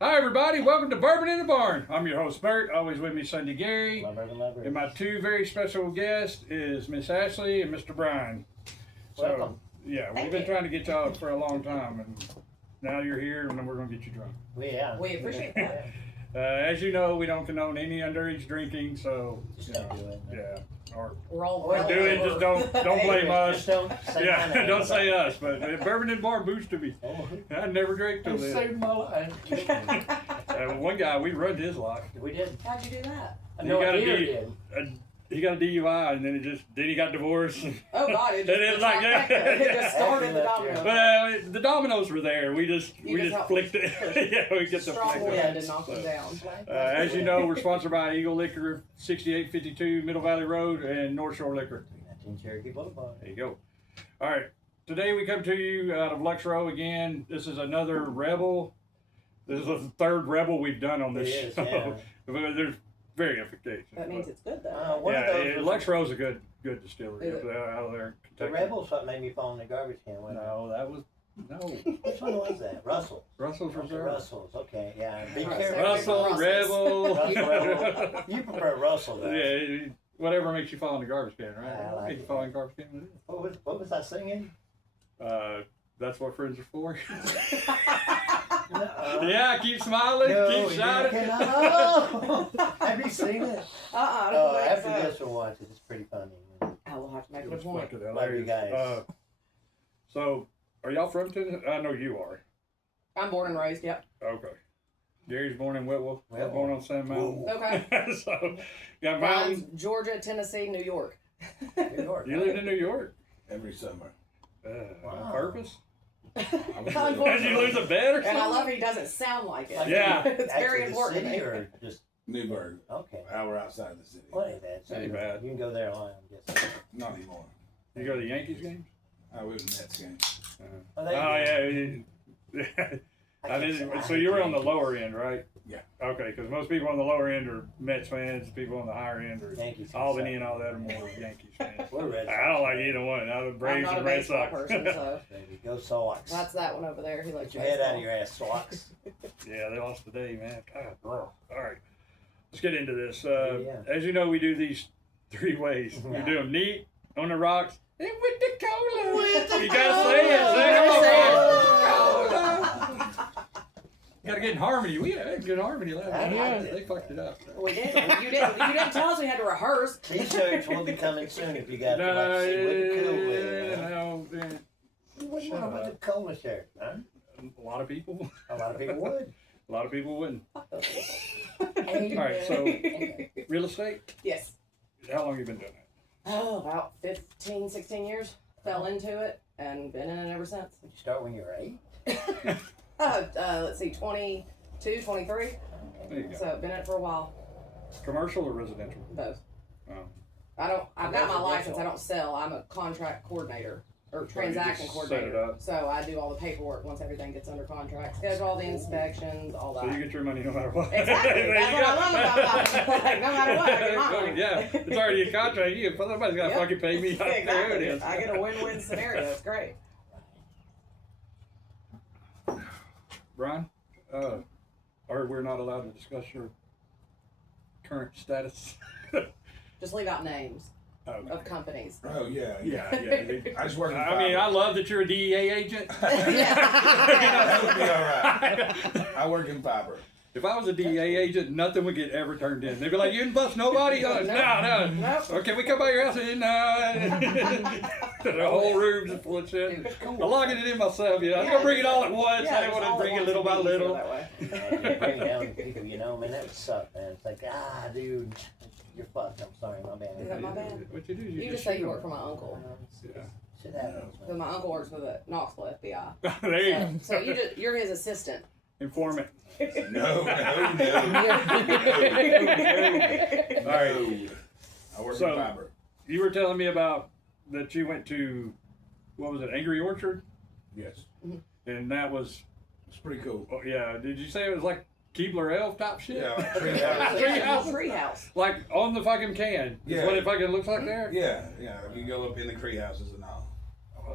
Hi everybody, welcome to Bourbon in the Barn. I'm your host Bert, always with me Sunday Gary. And my two very special guests is Miss Ashley and Mr. Brian. Welcome. Yeah, we've been trying to get y'all for a long time, and now you're here, and then we're going to get you drunk. We appreciate that. As you know, we don't condone any underage drinking, so Just don't do it. yeah, or We're all do it, just don't blame us. Just don't say my name. Don't say us, but Bourbon in the Barn boosted me. I never drank till It then. saved my life. One guy, we run his life. We did. How'd you do that? No, got a deer D- did. He got a DUI, and then he got divorced. Oh God, it just, It is like that. it just started the domino. But the dominoes were there. We just helped flicked it. Yeah, we get the strong flick wind it. and knocked them down. As you know, we're sponsored by Eagle Liquor, 6852 Middle Valley Road, and North Shore Liquor. 19 Cherokee Boulevard. There you go. All right. Today we come to you out of Lux Row again. This is another Rebel. This is the third Rebel we've done on this It is, show. yeah. But there's very efficacious. That means it's good though. One of those was Lux Row's a good distillery Is up there, out there in the Kentucky. Rebels what made me fall in the garbage can. Wasn't No, that was no. Which one was that? Russell. Russell's Okay, Reserve. Russell's. Okay, yeah. Be Right, careful. Russell, Rebel. Russell. You prefer Russell though. Yeah, whatever makes you fall in the garbage can, right? I like Make you it. fall in the garbage can with it. What was I singing? That's what friends are for. No. Yeah, keep smiling, keep shining. No. Have you seen it? I don't Oh, think after so. this, we'll watch it. It's pretty funny. I will have to make It it a was point. fucking Love hilarious. you guys. So, are y'all from Tennessee? I know you are. I'm born and raised. Yep. Okay. Gary's born in Whitwell. I was Whitwell. born on Sand Mountain. Okay. So, got Brian's mountains. Georgia, Tennessee, New York. New York. You lived in New York? Every summer. On Wow. purpose? Unfortunately. Did you lose a bet or something? And I love he doesn't sound like it. Yeah. It's very Actually, important the to city me. or just Newburgh, okay. hour outside the city. Well, ain't bad. So Ain't bad. You can go there alone, I'm guessing. Not anymore. You go to the Yankees games? I was in Mets game. Oh, Oh, there you yeah. I I can't say- didn't, I so hate you were on the Yankees. lower end, right? Yeah. Okay, because most people on the lower end are Mets fans. People on the higher end are Yankees. Albany and all that are more Yankees fans. What a Red I don't like either one. I'm the I'm Braves not a and Red baseball Sox. person, so Baby, go Sox. that's that one over there. He likes Get your head out of baseball. your ass, Sox. Yeah, they lost today, man. God, bro. All right, let's get into this. Yeah. As you know, we do these three ways. We Yeah. do them neat, on the rocks, and with the cola. With the You gotta say it. cola. Say it. Come on, Say man. Gotta get in harmony. We had good harmony last I night. liked They fucked it up. We did. You didn't tell us we had to rehearse. T-shirts will be coming soon if you got to like see what the cool with. No, You wouldn't Shut want to up. put the cola shirt, huh? a lot of people. A lot of people would. A lot of people wouldn't. All right, so real estate. Yes. How long you been doing that? Oh, about 15, 16 years. Fell into it and been in it ever since. Did you start when you were 8? Let's see, 22, 23. There you go. So been in it for a while. Commercial or residential? Both. Oh. I've got my Residential. license. I don't sell. I'm a contract coordinator or transaction just coordinator. set it up. So I do all the paperwork once everything gets under contract. Schedule all the inspections, all that. So you get your money no matter what. Exactly. There That's you what I go. love about that. Like, no matter what, I get my money. Yeah, it's already a contract. Somebody's got to Yep. fucking pay me. There it Exactly. is. I get a win-win scenario. It's great. Brian, I heard we're not allowed to discuss your current status. Just leave out names Okay. of companies. Oh, yeah. Yeah, yeah. I just work in I mean, I love that you're a DEA agent. That would be all right. I work in fiber. If I was a DEA agent, nothing would get ever turned in. They'd be like, "You didn't bust nobody." No. Nope. Or can we come by your house and the whole room's full of shit. I'm logging it in myself. Yeah, I'm gonna bring it all at once. I didn't want to bring it little by little. That way. Bring down people, you know, man, that would suck, man. It's like, dude, you're fucked. I'm sorry, my bad. Is that my bad? What you do? You just say you work for my uncle. Yeah. Shit happens, Because man. my uncle works for the Knoxville FBI. There you go. So you're his assistant. Informant. No. All right. I work So- in fiber. You were telling me about that you went to, what was it, Angry Orchard? Yes. And that was, It's pretty cool. oh, yeah, did you say it was like Keebler Elf type shit? Yeah, like treehouse. Treehouse. Like on the fucking can. Is Yeah. what it fucking looks like there? Yeah. You go up in the tree houses and all.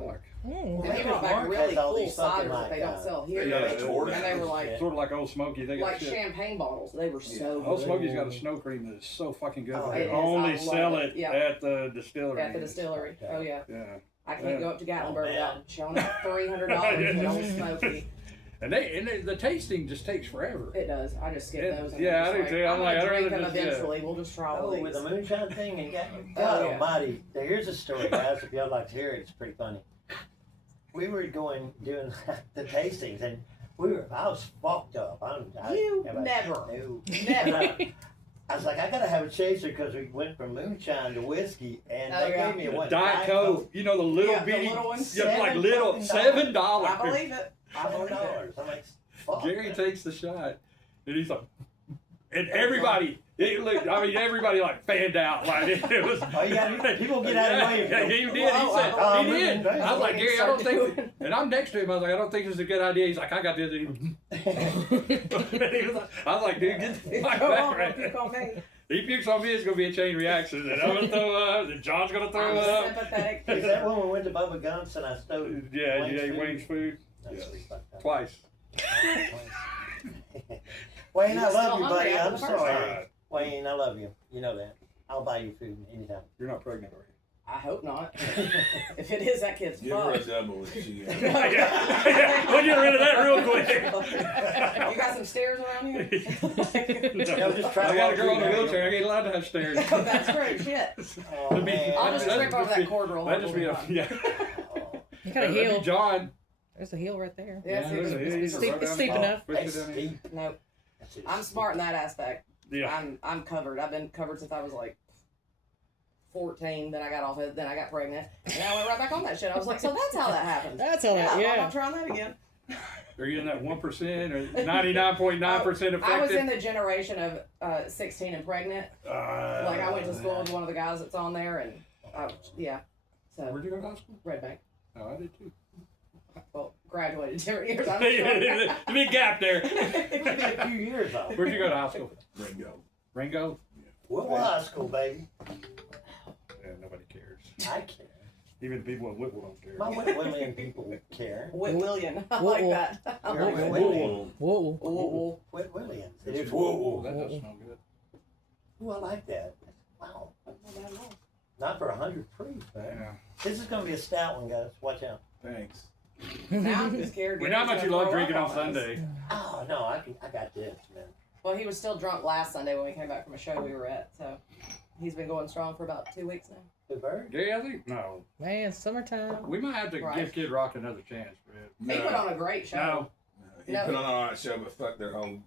Fuck. Well, They maybe brought back Mark really has all cool these fucking, ciders that like, they don't sell here. Yeah, like tortoise. And they were like, Sort of like Old Smoky. They got like shit. champagne bottles. They were so good. Old Smoky's got a snow cream that is so fucking good. Oh, They it is. only I love sell it. it Yeah. at the distillery. At the distillery. Okay. Oh yeah. Yeah. I can't go up to Gatlinburg Oh, man. without showing up $300 for Old Smoky. And the tasting just takes forever. It does. I just skip Yeah, those. And yeah, I'm I just do too. I'm like, gonna I'd drink rather them just, eventually. We'll just try Oh, all with these. the moonshine thing and God Oh, yeah. almighty. Now, here's a story, guys, if y'all like to hear it, it's pretty funny. We were doing the tastings and I was fucked up. You never. never. Never. I was like, I gotta have a chaser because we went from moonshine to whiskey and Oh, they yeah. gave me a what? Diet Coke, you know the little Yeah, the bitty, little ones. yeah, like $7 little fucking $7. I believe it. I believe it. $7. I'm like, fuck. Gary takes the shot, and he's like, and everybody, everybody like fanned out, like it was. Oh, you gotta, people get out of the way. Yeah, he did. He Well, said oh, he did. man, I was like, Gary, I don't start think. And I'm next to him. I was like, I don't think this is a good idea. He's like, I got this. And he was like, I was like, dude, get the fuck Go back on, right don't puke on me. He pukes on me, it's gonna be a chain reaction. And I'm gonna throw up, and John's gonna throw I'm up. sympathetic. Is that when we went to Bubba Gump's and I stole Yeah, Wayne's you ate food? Wayne's food That's Yeah. pretty fucked up. twice. Wayne, I You're still love you, buddy. hungry after I'm the first sorry. time. Wayne, I love you. You know that. I'll buy you food anytime. You're not pregnant, are I hope not. If it is, that kid's Give her a fucked. double if she you? We'll get rid of that real quick. You got some stairs around here? No, just try I to got a walk girl in a through there. wheelchair. I ain't allowed to have stairs. Oh, that's great shit. Oh, That'd be- man. I'll just That'd trip over just that be- cord real That'd hard. just be a, yeah. You got a That'd be heel. John. There's a heel right there. Yeah, see, there's a- it's- he's steep- right it's down steep the top. enough. Push it It's down in. steep. Nope. That's it. I'm smart in that aspect. Yeah. I'm covered. I've been covered since I was like 14. Then I got off it. Then I got pregnant. And then I went right back on that shit. I was like, so that's how that happened. That's how that, I'm yeah. not trying that again. Are you in that 1% or 99.9% effective? I was in the generation of 16 and pregnant. Like I went to school Uh, with one of the guys that's on there, and yeah. So Where'd you go to high school? Red Bank. Oh, I did too. Well, graduated different years. I'm There's a big gap there. A few years off. Where'd you go to high school? Ringo. Ringo? Whitwell High School, baby. Yeah, nobody cares. I care. Even the people at Whitwell don't care. My Whitwellian people care. William. I Whoa, like whoa. that. I You're like that. Whitwellian. Whoa. Whoa, Whitwellians. It It's is whoa. That does smell good. Ooh, I like that. Wow. whoa. Not for 100 proof, man. Yeah. This is gonna be a stout one, guys. Watch out. Thanks. Now I'm just scared. We know how much you love drinking on us. Sunday. Oh no, I got this, man. Well, he was still drunk last Sunday when we came back from a show we were at, so he's been going strong for about 2 weeks now. The bird. Gary, I think no. Man, summertime. We might have to Right. give Kid Rock another chance, Brett. He put on a great show. No. He No. put on an alright show, but fuck their whole.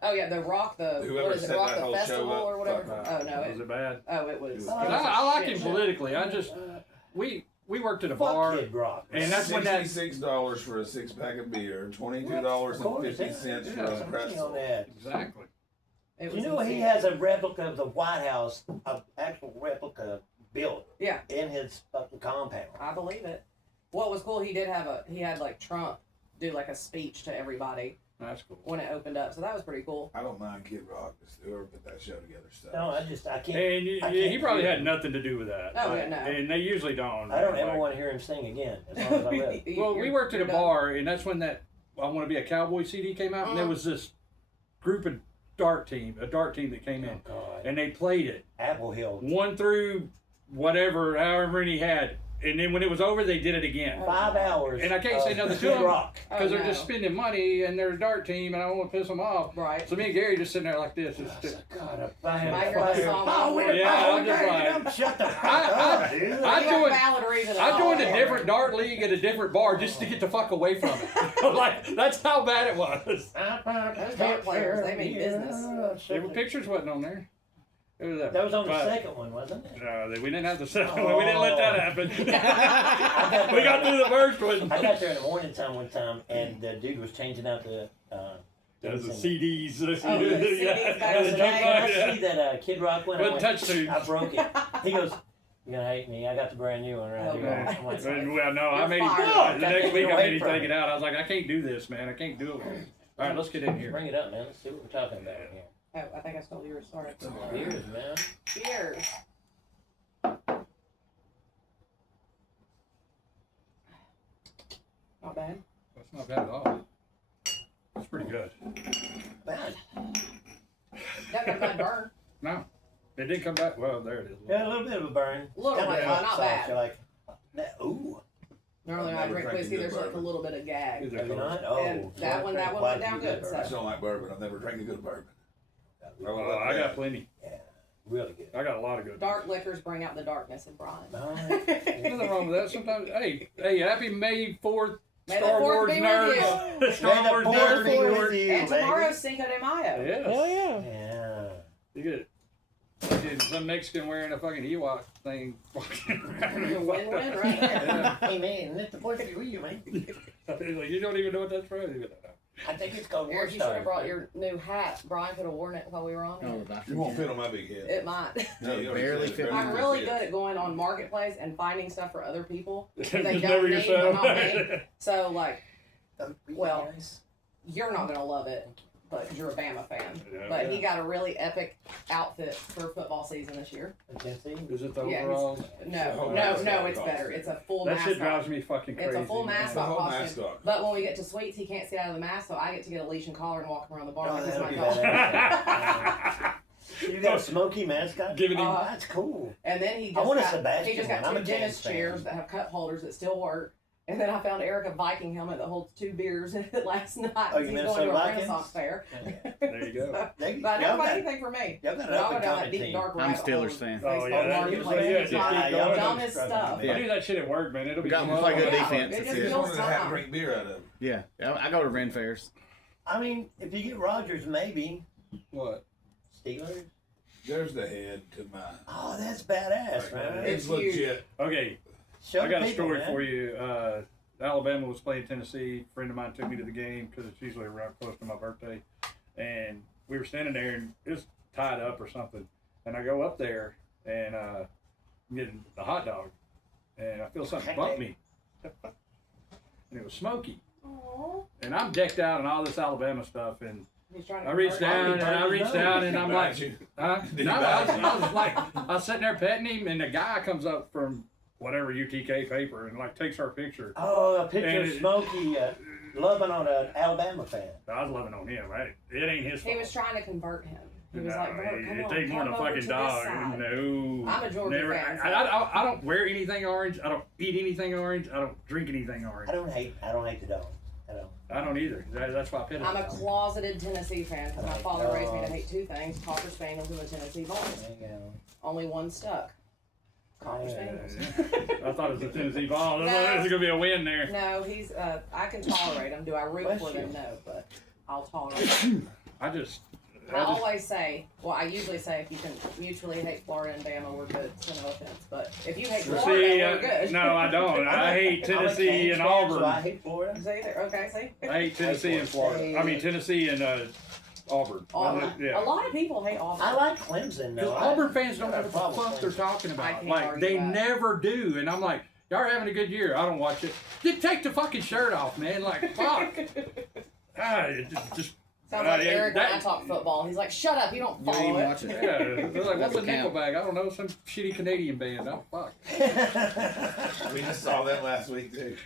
Oh yeah, the Rock the Whoever what is it? set Rock that the whole show Festival up, or whatever. fuck Oh no, Was it bad? it was. Cause Cause I like shit him show. politically. I just we worked at a Fuck bar, Kid Rock. and that's when that $66 for a 6-pack of beer, $22.50 for a Something on pretzel. that. exactly. It You was know he insane. has a replica of the White House, an actual replica built Yeah. in his fucking compound. I believe it. What was cool, he had like Trump do like a speech to everybody That's cool. when it opened up, so that was pretty cool. I don't mind Kid Rock, just whoever put that show together. Stuff. No, I can't. And I he can't probably hear had him. nothing to do with that. Oh, Like, yeah, no. And they usually don't. I don't ever Like, want to hear him sing again as long as I live. Well, we You're- worked at a you're done. bar, and that's when that I Want to Be a Cowboy CD came out, and there was this group of a dart team that came in, Oh, God. and they played it Apple Hill. 1 through whatever, however many he had, and then when it was over, they did it again. 5 hours. And I can't say of nothing to Kid him. Rock. Because Oh, they're just spending money, and they're a dart team, and I don't want to piss them off. Right. So me and Gary just sitting there like this. I Just, said, God, if I had Might a hear that fire. song Oh, all we're week. Yeah, oh, I'm just damn, like- shut the fuck I- up, dude. I You got joined- valid reason at I all. joined a different dart league at a different bar just to get the fuck away from it. Like, that's how bad it was. Those dart players, they mean business. The pictures wasn't on there. It was That was on the but- second one, wasn't it? No, we didn't have the second one. We didn't let that happen. got We got through the first one. I got there in the morning time one time, and the dude was changing out the. There's the things in it. CDs. Oh, the CDs back in the the day. junk When I box, yeah. see that Kid Rock one, I But went, touch tubes. I broke it. He goes, "You're gonna hate me. I got the brand new one right Oh, here." God. I'm like, Well, no, I You're made him. fired. The next week, I Away made him from take it. it out. I was like, I can't do this, man. I can't do it. All right, let's get in here. Bring it up, man. Let's see what we're talking about here. Oh, I think I stole yours. Sorry. Beers, man. Cheers. bad. That's not bad at all. It's pretty good. Bad. That got my burn. No, it did come back. Well, there it is. Yeah, a little bit of a burn. Little Kinda bit, hot not sauce. bad. You're like, ooh. Normally when I Never drink drank a whiskey, good there's like a bourbon. little bit of gag. Is Have it you cold? not? Oh. And that one went Quite a down few good, I so. just don't like bourbon. I've never drank a good bourbon. Oh, I got plenty. Yeah, really good. I got a lot of good. Dark liquors bring out the darkness in Brian. Alright. There's nothing wrong with that. Sometimes, hey, happy May 4th, May the Star 4th Wars be with nerds. May Star the Wars fourth nerds. be Lord. with you, And baby. tomorrow's Cinco de Mayo. Yes. Hell yeah. Yeah. You get it. Fucking some Mexican wearing a fucking Ewok thing walking around. Win-win right there. Hey man, let the boy be with you, man. Like, you don't even know what that's from. You go, I think it's called Eric, you should have brought your new hat. Brian could have worn it while we were on Oh, here. the You bathroom. won't fit on my big head. It might. No, you Barely fit I'm really good at going on Marketplace and finding stuff for other people. Just They never don't need, but yourself. not me. So, like, well, Nice. you're not going to love it, but because you're a Bama fan. Yeah. But he got a really epic outfit for football season this year. Tennessee. Is it the Yeah, overalls? No, Oh, no, that's no, not it's a better. It's a full That shit mascot. drives me fucking crazy. It's a full man. The mascot whole costume. mascot. But when we get to Sweets, he can't see out of the mask, so I get to get a leash and collar and walk him around the bar Oh, like he's that'll my be dog. badass. You got a smoky mascot? Giving him. That's cool. And then he I just want a got, Sebastian he just got one. I'm two a James dentist fan. chairs that have cup holders that still work. And then I found Eric a Viking helmet that holds 2 beers in it last night. Oh, you He's Minnesota going to a Vikings? Renaissance fair. There you go. They, But I y'all never buy got, anything for me. y'all got But an I up go and down that coming deep team. dark I'm rabbit hole. Steelers fan. Oh, Facebook yeah, that- Marketplace. yeah, It's just like keep going. dumb as stuff. Yeah. I do that shit at work, man. It'll be Got fun. me play good Yeah, defense. it That's just Just it. feels- wanted to have drink beer out of it. Yeah, I go to Ren fairs. I mean, if you get Rogers, maybe. What? Steelers? There's the head to my. Oh, that's badass, man. It's It's legit. Okay, Show I got the a people, story man. for you. Alabama was playing Tennessee. A friend of mine took me to the game because it's usually around close to my birthday. And we were standing there and it was tied up or something. And I go up there and I'm getting the hot dog. And I feel something bump me. And it was Smokey. Aw. And I'm decked out in all this Alabama stuff. And He's trying to I reached convert down you. and I'm like, Did huh? he No, bite I was like, I was sitting there petting him, and the guy comes up from whatever UTK paper and like takes our picture. Oh, a picture And of it- Smokey loving on an Alabama fan. I was loving on him, right? It ain't his fault. He was trying to convert him. He was No, like, Bert, come it on, takes more than come a over fucking to dog. this side. No. I'm a Georgia Never. fan, so- I don't wear anything orange. I don't eat anything orange. I don't drink anything orange. I don't hate the dog. I don't. I don't either. That's why I pit it. I'm a closeted Tennessee fan because my Oh my father raised me to God. hate 2 things: Cocker Spaniels and the Tennessee Vols. There you go. Only one stuck. Cocker Yeah. Spaniels. I thought it was the Tennessee Vols. I No. thought there was gonna be a win there. No, he's. I can tolerate him. Do I root Bless for them? you. No, but I'll tolerate him. I just. I always say, well, I usually say if you can mutually hate Florida and Bama, we're good. So no offense, but if you hate Florida, See, we're good. no, I don't. I hate I'm a Tennessee Canes and fan, Auburn. So I hate Florida. See there? Okay, see. I hate Tennessee and Florida. I mean Tennessee and Auburn. Auburn. Yeah. A lot of people hate Auburn. I like Clemson though. Because Auburn fans don't know I what got a the problem fuck with they're talking I about. can't Like argue they that. never do, and I'm like, y'all are having a good year. I don't watch it. Just take the fucking shirt off, man. Like fuck. It just Sounds like yeah, Eric when I that- talk football. He's like, shut up, you don't You follow ain't even it. watch it. yeah. They're like, what's a Doesn't count. Nickelback? I don't know, some shitty Canadian band. Oh fuck. We just saw that last week too.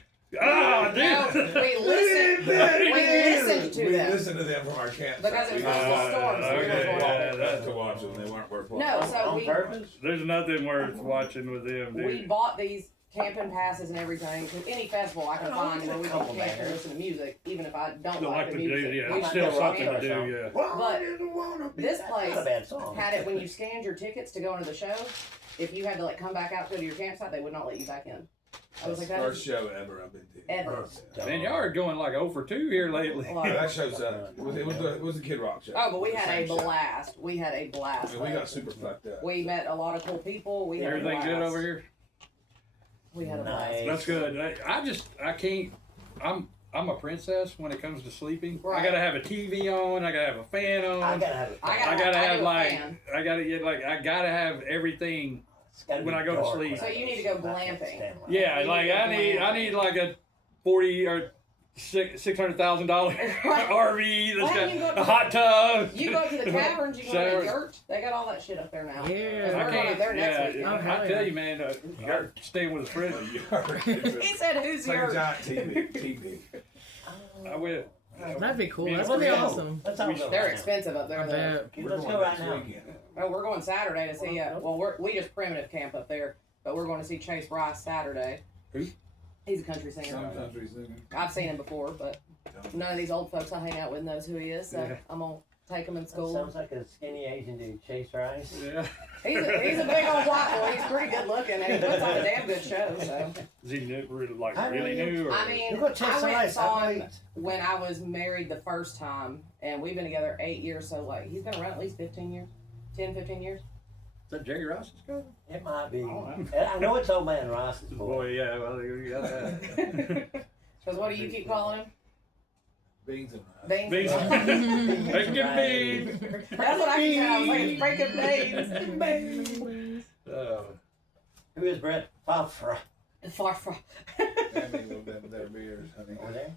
Ah, No, dude. we listened to We them. listened to them from our campsite. Because it was We a just storm, so we okay, were yeah, walked to watch them. They weren't worth watching. No, so On we purpose? There's nothing worth watching with them, we dude. bought these camping passes and everything. Cause any festival I can Oh, find it's a where we can couple camp and banners. listen to music, even if I don't Still like like the to do, music. yeah. We It's might still go something camp. to do, yeah. But this place Not a bad song. had it when you scanned your tickets to go into the show. If you had to like come back out to go to your campsite, they would not let you back in. I was like, that First is show ever I've been to. ever. Man, y'all are going like 0 for 2 here lately. Yeah, Like, that show's it was the Kid Rock show. oh, but we had a Same show. blast. We had a I blast. mean, we got super fucked up. We met a lot of cool people. We had Everything a good blast. over here? We had a Nice. blast. That's good. I can't. I'm a princess when it comes to sleeping. Right. I gotta have a TV on. I gotta have a fan on. I gotta have it. I I gotta I have do a like. fan. I gotta get like. I gotta have everything. It's gotta when be I go to dark sleep. when So I you go need to sleep. go I can't glamping. stand light. Yeah, You like need to I need glamping. like a 40 or $600,000 Right. RV that's Well, you got go a hot tub. You go up to the caverns, you go to Shower. the yurt. They got all that shit up there now. Yeah. We're going up there next week. Oh, I hell tell yeah. you, man, I'm staying with a friend. He said, "Who's It's like a yurt?" giant TV. I went. That'd be cool. Me and That's a gonna be friend. awesome. Let's all go. They're right now. expensive up I there. Though. bet. Let's We're go going right this now. weekend. Oh, we're going Saturday to see. Well, we just primitive camp up there, but we're going to see Chase Rice Saturday. Who? He's a country singer. Some countries in I've seen him before, but none of these old folks I hang out with knows who he is. So Yeah. I'm gonna take him in That school. sounds like a skinny Asian dude, Chase Rice. Yeah. He's a big old white boy. He's pretty good looking, and he puts on a damn good show. So Is he new, really, like I really mean, new? Or? I mean, You're gonna Chase I went and Rice. saw I him wait. when I was married the first time, and we've been together 8 years. So like, he's been around at least 15 years, 10, 15 years. Is that Jerry Rice's cousin? It might be. Oh, I know it's old man Rice's boy. Boy, yeah. Well, you got that. Because what do you keep calling him? Beans and rice. Beans. Beans. Bacon beans. That's what I keep saying. I was like, it's freaking beans. Who is Brett? Fafra. Far from. That means with their beers, honey. Over there?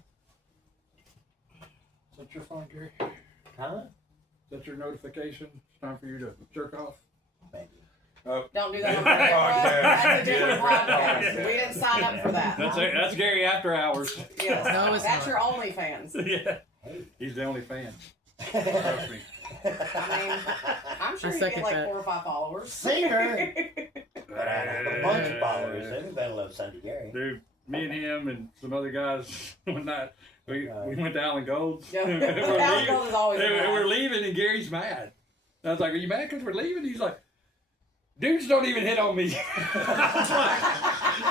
Is that your phone, Gary? Huh? Is that your notification? It's time for you to jerk off. Maybe. Don't do that on Different the podcast. That's a different Different podcast. podcast. We didn't sign up for that. That's Gary after hours. Yes. No, it's That's not. your OnlyFans. Yeah. Hey. He's the only fan. Trust me. I mean, I'm sure I you get second like that. 4 or 5 followers. Singer. But I have a bunch of followers. Everybody loves Sunday Gary. Dude, me and him and some other guys one night, we went to Alan Gold's. Yeah. And we're Alan leaving- Gold is always and mad. we're leaving and Gary's mad. And I was like, are you mad because we're leaving? He's like, dudes don't even hit on me.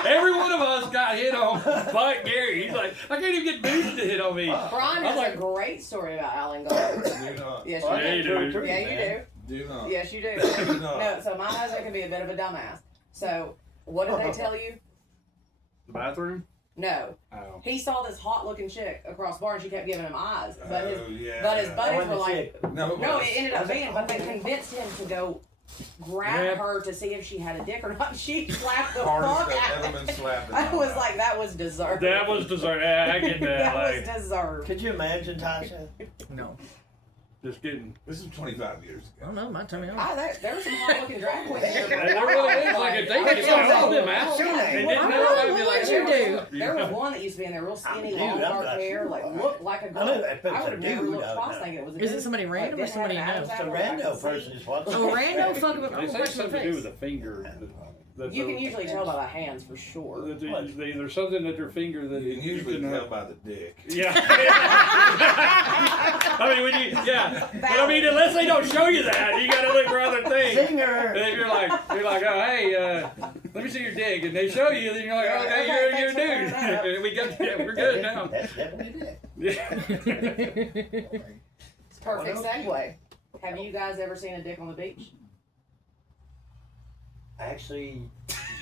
Every one of us got hit on but Gary. He's like, I can't even get dudes to hit on me. Brian I was has like- a great story about Alan Gold. Do not. Yes, Well, you Yeah, do. you do. Yeah, you do. Do not. Yes, you do. Do not. No, so my husband can be a bit of a dumbass. So, what did they tell you? The bathroom? No. Oh. He saw this hot looking chick across the bar and she kept giving him eyes. But his Oh, yeah. but his I buddies wanted were to like, see it. no, it ended up Was it being, but they hot? convinced him to go grab Yeah. her to see if she had a dick or not. She slapped the Hardest fuck that out ever of been him. slapped. in I my was life. like, that was deserved. That was dessert. Yeah, I get that. that Like, was deserved. Could you imagine, Tasha? No. just getting. This is 25 years I ago. don't know. Might turn me on. There were some hot looking drag queens. There really is. Like, if they could get all them out, What's your they name? didn't know, I'd be like, What'd you do? There was one that used to be in there, real skinny, Dude, long, I'm dark not hair, sure. like looked like a I know girl. that picture's I would a have never dude, looked I twice know. thinking it was a Is dude. it somebody random or didn't somebody have you an know? Adam's It's a apple I rando could person see. just watching. Oh, rando fucking with They oh, say what's your something to do face? with the finger. That You can the- usually tell by the hands for sure. There's something at their finger that You can usually can, tell by the dick. Yeah. I mean, when you, yeah. But I mean, unless they don't show you that, you gotta look for other things. And Singer. then you're like, oh, hey, let me see your dick, and they show you, then you're like, okay, you're a thanks for clearing dude. We got, yeah, we're good now. That's definitely it. Yeah. It's a perfect segue. Have you guys ever seen a dick on the beach? Actually,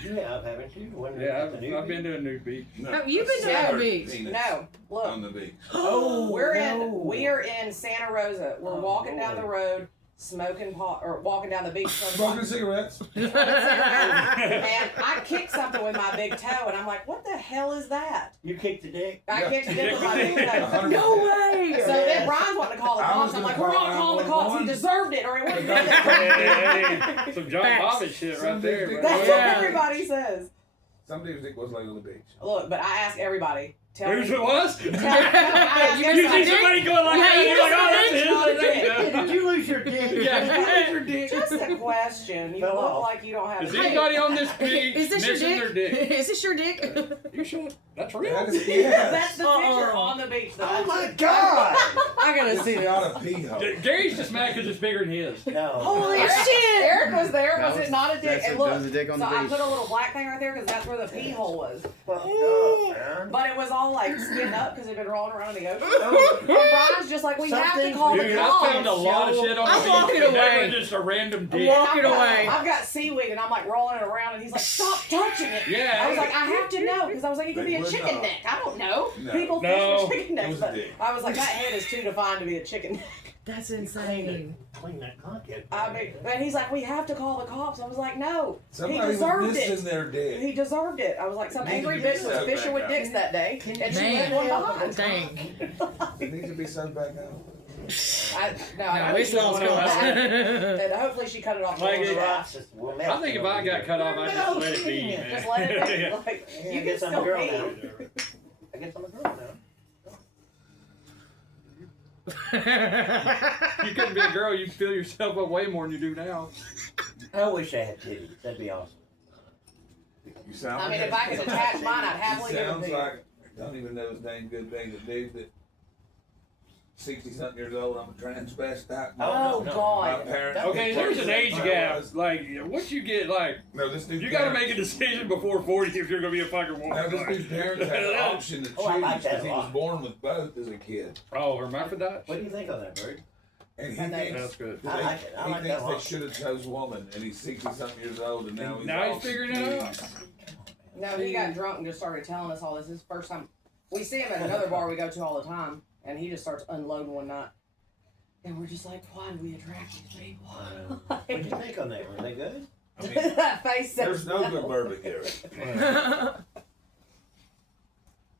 you have, haven't you? When we Yeah, at the new I've been beach? to a new beach. No, Oh, you've been to No. the beach. Penis No. Look, On the beach. Oh, we are in Santa Rosa. We're Oh, walking down the Lord. road, smoking pot, or walking down the beach. Smoking cigarettes. And I kicked something with my big toe, and I'm like, what the hell is that? You kicked the dick? I Yeah. kicked it with my big toe. 100%. No way. So then Brian's wanting to call the I was cops. I'm gonna like, we're call not calling the cops. He 911. deserved it, or he wouldn't have done Hey, that. hey, some John Facts. Bobbitt shit right there, bro. That's Yeah. what everybody says. Some dude's dick was like on the beach. Look, but I ask everybody. Tell Who's me. it was? I ask You You see everybody. somebody going like Yeah, that, you you're like, oh, that's just his. not a There you dick. go. Did you lose your dick? Yeah, did you lose your dick? Just a question. You Fell look off. like you don't have Is a dick. anybody on this beach Is this your missing their dick? dick? Is this your dick? You should. That's real. Yes. That's the picture Uh-uh. on the beach. Though. Oh my God! I gotta see It's this. not a pee hole. Gary's just mad because it's bigger than his. No. Holy Eric, shit! Eric was there. That Was was- it not a dick? that's And a- look, that was a dick on so the I beach. put a little black thing right there because that's where the pee hole was. Fucked up, man. But it was all like skinned up because it had been rolling around in the ocean. Oh, And Brian's just like, we have to Something- call the Dude, I found a cops. lot of shit on I'm the walking beach. but that away. was just a random dick. I'm walking I've got- away. I've got seaweed and I'm like rolling it around and he's like, stop touching it. Yeah. I was like, I have to know because I was like, it could They be a would chicken not. neck. I don't know. No. People No. fish for chicken It necks. was a But dick. I was like, that head is too defined to be a chicken neck. That's You insane. Clean that content. I mean, and he's like, we have to call the cops. I was like, no, Somebody he was deserved missing it. their dick. He deserved it. I was like, some Needs angry to be bitch was sewed fishing back with up. dicks that day, and she Man. left one behind. Dang. It needs to be sewed back up. I No, it's lost cause. And hopefully she cut it off. Like on the it- rocks. I think if I got cut off, I'd just let it be, man. Just let it be. Yeah. Like, Yeah, you I can guess I'm a still girl pee. now. I guess I'm a girl now. You couldn't be a girl, you'd fill yourself up way more than you do now. I wish I had titties. That'd be awesome. You sound I mean, like if I could attach mine, I'd happily It give it sounds to you. like, I don't even know his name, good thing, the dude that 60-something years old, I'm a transvestite. Oh, no. God. My parents. Okay, there's an age gap. Like, once you get, like, No, this dude. you gotta make a decision before 40 if you're gonna be a fucking woman. Now, this dude's parents had the option to choose Oh, I like that because a he was lot. born with both as a kid. Oh, hermaphrodite? What do you think of that, Bird? And he And thinks, That's good. I like it. I he like thinks that a they lot. should have chose woman, and he's 60-something years old, and now he's Now he's all figuring it out. confused. No, he got drunk and just started telling us all this. His first time. We see him at another bar we go to all the time, and he just starts unloading one night. And we're just like, why do we attract these people? What do you think on that? Were they good? I mean, That face says there's no good bourbon here.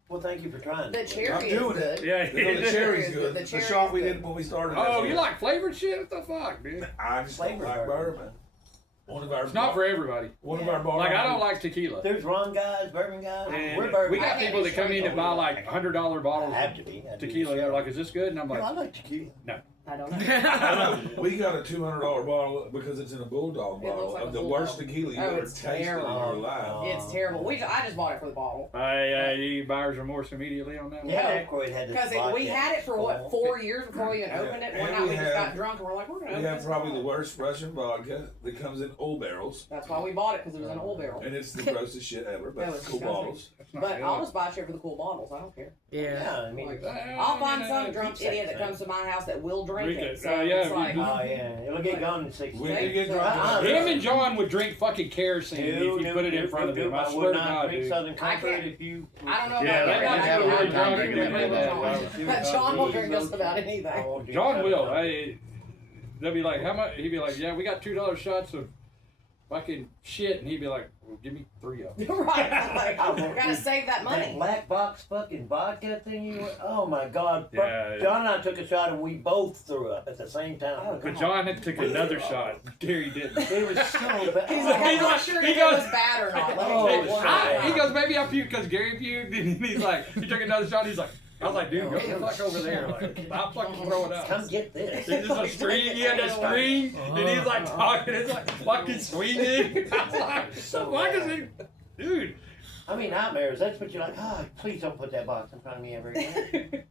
Well, thank you for trying. The I'm cherry is doing good. it. Yeah. The cherry's good. The The cherry shot is we good. did when we started. Oh, this you year. like flavored shit? What the fuck, dude? I just don't Flavor like bourbon. bourbon. One of our It's not for everybody. one of our bars. Like, I don't like tequila. There's rum guys, bourbon guys. And We're bourbon we got guys. people that come in and buy like $100 I bottles have of to be. I do tequila. the They're show. like, is this good? And I'm No, like, I like tequila. I don't know. I know. We got a $200 bottle because it's in a bulldog It looks bottle like a of the Bulldog. worst tequila you Oh, ever it's tasted in terrible. your life. It's terrible. I just bought it for the bottle. you buyer's remorse immediately on that one? Yeah, Aykroyd had this Because we vodka. had it for what, 4 years before we even Yeah. opened it. One And night we we just have- got drunk and we're like, we're gonna We open have this probably the bottle. worst Russian vodka that comes in old barrels, That's why we bought it, because it was an old barrel. and it's the grossest shit ever. But That was cool disgusting. bottles. That's not But good. I'll just buy shit for the cool bottles. I don't care. Yeah. Yeah, I mean, Like, Uh, I'll find no, some no, drunk keep idiot that saying comes to my house that will drink Drink it. it. So Yeah, it's like, oh yeah, it'll get gone in 6 We days. can get So drunk. I- on Him it. and John would drink fucking kerosene if you put it in front of them. I swear to God, drink dude. Southern I Comfort can't- if you. I don't know Yeah, about that that. guy's I really don't drunk. know. He can drink that. But John will drink just about anything. John will. They'll be like, how much? He'd be like, yeah, we got $2 shots of fucking shit, and he'd be like, well, give me 3 of them. Right. Like, we gotta save that That money. black box fucking vodka thing you. Oh my God! Yeah. John and I took a shot and we both threw up at the same time. Oh, But John had took another shot. Gary didn't. It was so bad. He's like, I'm He's not like- sure he if it goes- was bad or not. Let me Oh, take one. wow. He goes, maybe I puked because Gary puked. And he's like, he took another shot. He's like, I was like, dude, go the fuck over there. Like, stop fucking throwing up. Come get this. It's just a string. He had a string, and he's like talking. It's like fucking swinging. I was like, the fuck is it, dude? I mean, nightmares. That's what you're like. Oh, please don't put that box in front of me ever again.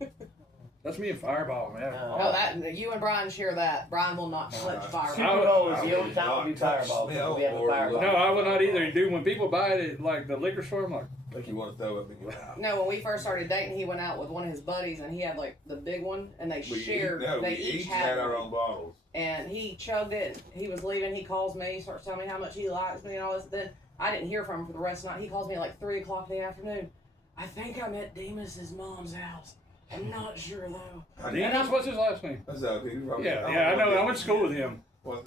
That's me and Fireball, man. Oh, that you and Brian share that. Brian will not touch fire. Super Bowl is the only time we do touch Fireball. smell because We have a or Fireball. No, I would not either, dude. When people buy it at like the liquor store, I'm like, Like you want to throw up in your mouth. No, when we first started dating, he went out with one of his buddies, and he had like the big one, and they shared. We They each each had our one. own bottles. And he chugged it. He was leaving. He calls me, starts telling me how much he likes me and all this. Then I didn't hear from him for the rest of the night. He calls me at like 3 o'clock in the afternoon. I think I'm at Demas's mom's house. I'm not sure though. Demas, what's his last name? That's okay. You probably- Yeah, I know. I went to school with him. Well,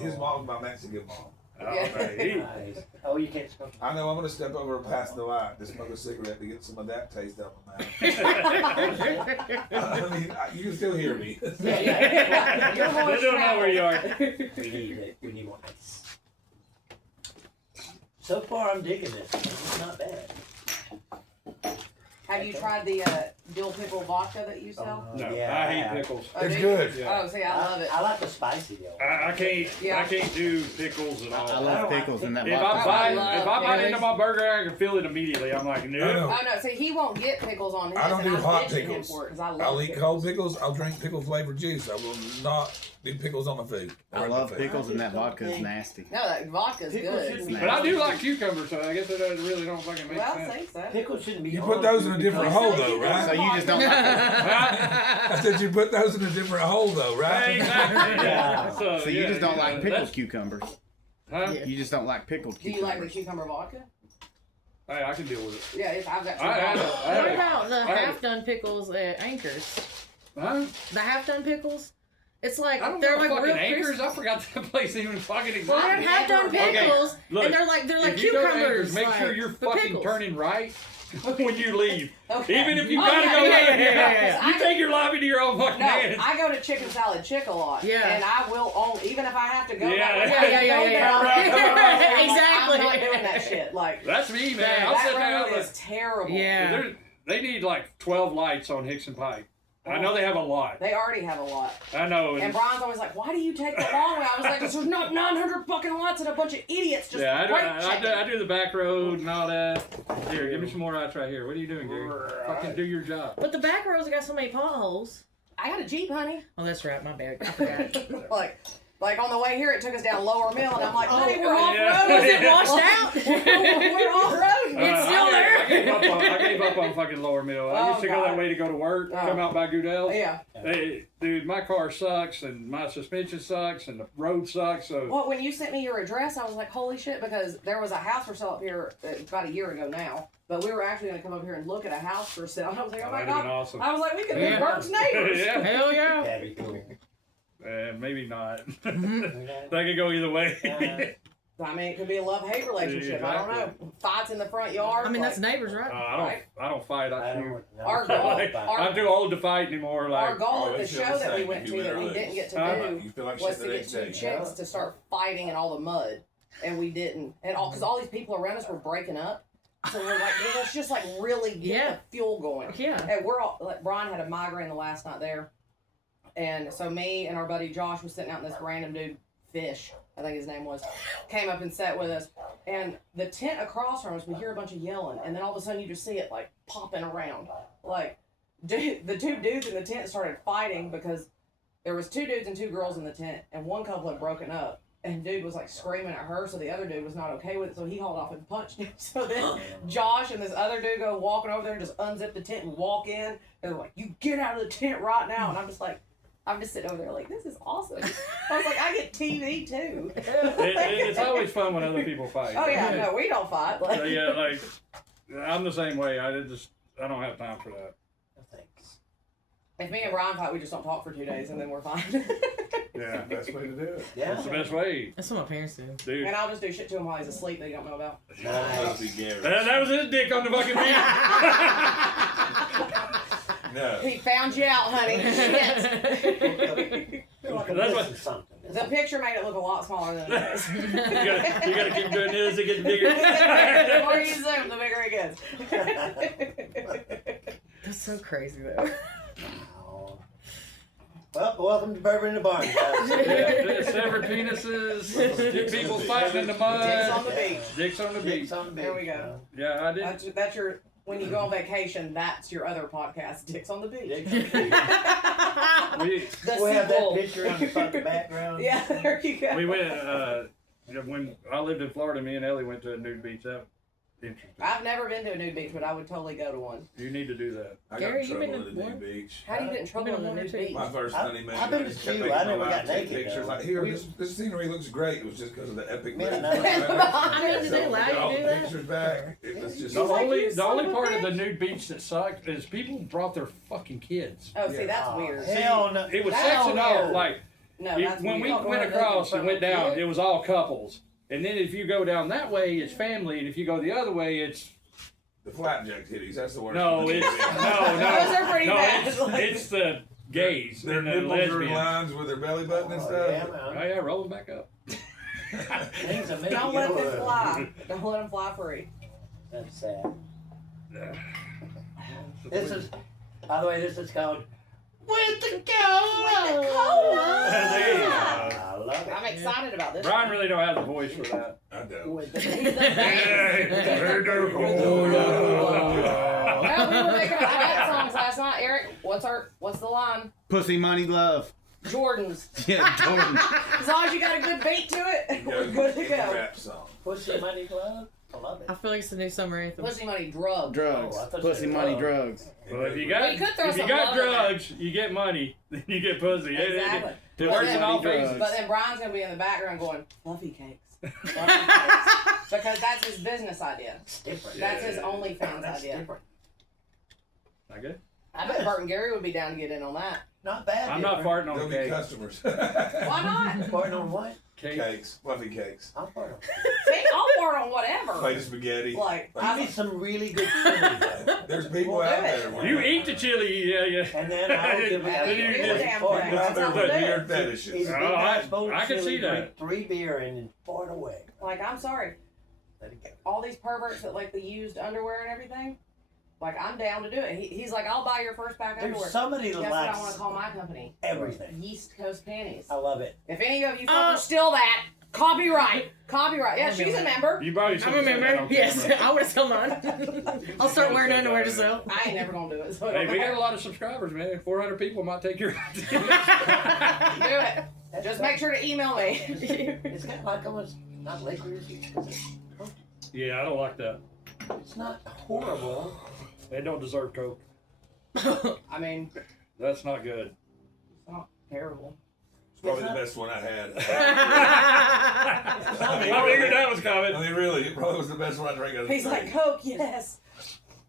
his mom's my Mexican mom. Oh, Yeah. okay. Nice. Oh, you can't smoke. I know I'm gonna step over and pass the light to smoke a cigarette to get some of that taste out of my mouth. I mean, you can still hear me. Yeah, yeah. You're more They don't know where you are. We need it. We need more ice. So far, I'm digging this. It's not bad. Have you tried the dill pickle vodka that you sell? No, Yeah, I hate pickles. Oh, It's do you? good. Yeah. Oh, see, I love it. I like the spicy though. I can't. Yeah. I can't do pickles at all. I love pickles in that If vodka. I bite, love if I bite pickles. into my burger, I can feel it immediately. I'm like, I no. know. Oh no, see, he won't get pickles on his. I don't and do I'm hot bitching him pickles. for it 'cause I love I'll eat pickles. cold pickles. I'll drink pickle flavored juice. I will not do pickles on my food. I love pickles and that vodka is nasty. No, that vodka's Pickles good. shouldn't be- But I do like cucumbers, so I guess it really don't fucking make Well, sense. see, so. Pickles shouldn't be. You on put those in a food different because- hole though, So right? you just don't like I said you put those in a different hole though, right? Exactly. Yeah. So you yeah, just don't like pickled that's- cucumbers. Huh? Yeah. You just don't like pickled Do you like the cucumbers. cucumber vodka? Hey, I can deal with it. Yeah, I've got two I had bottles. What about the I- half-done pickles at Anchors? Huh? The half-done pickles? It's like I don't they're know like fucking real anchors. crispy. I forgot that place even fucking existed. Well, they have done Okay, pickles, look, and they're like if you go to Anchors, cucumbers. make like, sure you're the fucking pickles. turning right when you leave. Okay. Even if you Oh, gotta yeah, go yeah, left, yeah. you take your life into your own fucking No, hands. I go to Chicken Salad Chick a lot. Yeah. And I will own, even if I have to go Yeah. that way. Yeah. Exactly. Exactly. I'm not doing that shit. Like, That's me, man. I'll that sit there. road is terrible. Yeah. They need like 12 lights on Hickson Pike. I know they have a lot. They already have a lot. I know. And Brian's always like, why do you take the long way? I was like, there's not 900 fucking lots and a bunch of idiots just Yeah, brake I checking. do the back road and all that. Here, give me some more lights right here. What are you doing, Gary? Fucking do your job. But the back roads got so many potholes. I got a Jeep, honey. Oh, that's right. My bad. I forgot. like on the way here, it took us down Lower Mill, and I'm like, Oh, honey, we're off yeah. road. Was it washed out? We're off road. It's still there. I gave up on fucking Lower Mill. I used to go God. that way to go to work, Oh. come out by Goodell's. Yeah. Hey, dude, my car sucks, and my suspension sucks, and the road sucks. So Well, when you sent me your address, I was like, holy shit, because there was a house for sale up here about a year ago now. But we were actually going to come up here and look at a house for sale. I was like, oh my that'd have God. been awesome. I was like, we could be Yeah. Bert's neighbors. Yeah, Hell yeah. That'd be cool. maybe not. Mhm. Okay. That could go either way. I mean, it could be a love-hate relationship. I don't know. Fights in the front yard. I mean, that's like, neighbors, right? I don't fight. I I shoot. don't know. Our goal- Like, our- I'm too old to fight anymore. our Like, goal Oh, at the it's show the that we same. went You to that we literally- didn't get to Huh? do You feel like was shit to the get next two day. chicks to start fighting in all the mud, and we didn't. And all because all these people around us were breaking up, so we're like, well, let's just like really get Yeah. the fuel going. Yeah. And we're all like, Brian had a migraine the last night there, and so me and our buddy Josh was sitting out, and this random dude, Fish, I think his name was, came up and sat with us, and the tent across from us, we hear a bunch of yelling, and then all of a sudden you just see it like popping around, like. Dude, the two dudes in the tent started fighting because there was two dudes and two girls in the tent, and one couple had broken up, and dude was like screaming at her, so the other dude was not okay with it, so he hauled off and punched him. So then Josh and this other dude go walking over there and just unzip the tent and walk in, and they're like, "You get out of the tent right now!" And I'm just sitting over there like, this is awesome. I was like, I get TV too. it's always fun when other people fight. Oh yeah, no, we don't fight. So, Like, yeah, like I'm the same way. I don't have time for that. Thanks. if me and Brian fight, we just don't talk for 2 days and then we're fine. Yeah, Best way to do it. Yeah. that's the best way, That's what my parents do. dude. And I'll just do shit to him while he's asleep that he don't know about. Must be Gary. That was his dick on the fucking beat. No. He found you out, honey. Shit. Feel like I'm That's what- missing something. The picture made it look a lot smaller than it is. you gotta keep doing this. It gets bigger. The more you zoom, the bigger it gets. That's so crazy, though. Oh. Well, welcome to Bourbon in the Barn, guys. Yeah, severed penises, two people fighting in the mud. Dicks on the beach. Dicks on the beach. Dicks on the There we beach, go. Yeah, I did. That's your, when you go on vacation, that's your other podcast, Dicks on the Beach. Dicks on the beach. We The We have that sequel. picture on the fucking background. Yeah, there you go. we went when I lived in Florida. Me and Ellie went to a nude beach. That interesting. I've never been to a nude beach, but I would totally go to one. You need to do that. I got Gary, in you been trouble to at the one? new beach. How do you get in trouble been on to a one or nude two? beach? My first I- honeymoon. I've been to just kept two. making I my never wife got take naked, pictures though. like, here, this scenery looks great. It was just because of the epic. Man, movie. I know. I mean, do they allow you to All do the that? pictures back. It was just The She's like, only "You the son only of a part of the bitch." nude beach that sucked is people brought their fucking kids. Oh, see, Yeah. that's Oh, weird. Hell no. It was Hell section no. off like No, it- that's when weird. we went across and went down, it was all couples. And then if you go down that way, it's family, and if you go the other way, it's the flapjack titties. That's the worst. no, one. it's no, Those are pretty no, bad. it's the gays Their and the nipples are in lesbians. lines with their belly button and Oh, stuff. yeah, Oh man. yeah, roll them back up. Things that make Don't you let go, them fly. Don't let them fly free. That's sad. Yeah. This is, by the way, this is called With the With the Cola. cola. There you go. I love it. I'm excited about this. Brian really don't have the voice for that. I don't. With the Well, we were making up rap songs last night. Eric, what's the line? Pussy, money, love. Jordans. Yeah, Jordan. As long as you got a good beat to it, we're good to go. Rap song. Pussy Money Club. I love it. I feel like it's a new summer anthem. Pussy money, drugs. Drugs. Oh, I thought Pussy, you said money, love. drugs. Well, if you got Well, you could throw if you some got love in there. drugs, you get money. Then you get pussy. Exactly. It works in all Drugs. phases. But then Brian's gonna be in the background going, fluffy cakes. Fluffy cakes. Because that's his business idea. It's different. That's his Yeah. OnlyFans That's idea. different. Not good. I bet Bert and Gary would be down to get in on that. Not bad. I'm not different. farting on There'll the be cake. customers. Why not? Farting on what? Cake. Cakes, fluffy cakes, I'll fart on. See, I'll fart on whatever. plate of spaghetti. Like, I need some really good chili though. There's people We'll out do it. there. You eat the chili, yeah. And then I'll give it Then you do just- the damn fart thing. right Out there That's with what it weird is. fetishes. Eat a big Oh, ass bowl of I can chili, see that. drink 3 beer and then fart away. Like, I'm sorry. Let it go. All these perverts that like the used underwear and everything, like, I'm down to do it. He's like, I'll buy your first pack of underwear. There's somebody that Guess what I want likes to call my company? everything. Yeast Coast Panties. I love it. If any of you fuckers steal that, copyright. Copyright. Yeah, she's a member. You probably I'm should a have said that member. on Yes, camera. I would have still mine. I'll start wearing underwear to sell. I ain't never gonna do it. So it Hey, don't we got matter. a lot of subscribers, man. 400 people might take your idea. Do it. Just make sure to email me. It's kind of like almost not licorice. Yeah, I don't like that. It's not horrible. They don't deserve Coke. I mean, That's not good. it's not terrible. It's probably the best one I had. I figured that was coming. I mean, really, it probably was the best one I drank. Out of the He's thing. like, Coke, yes.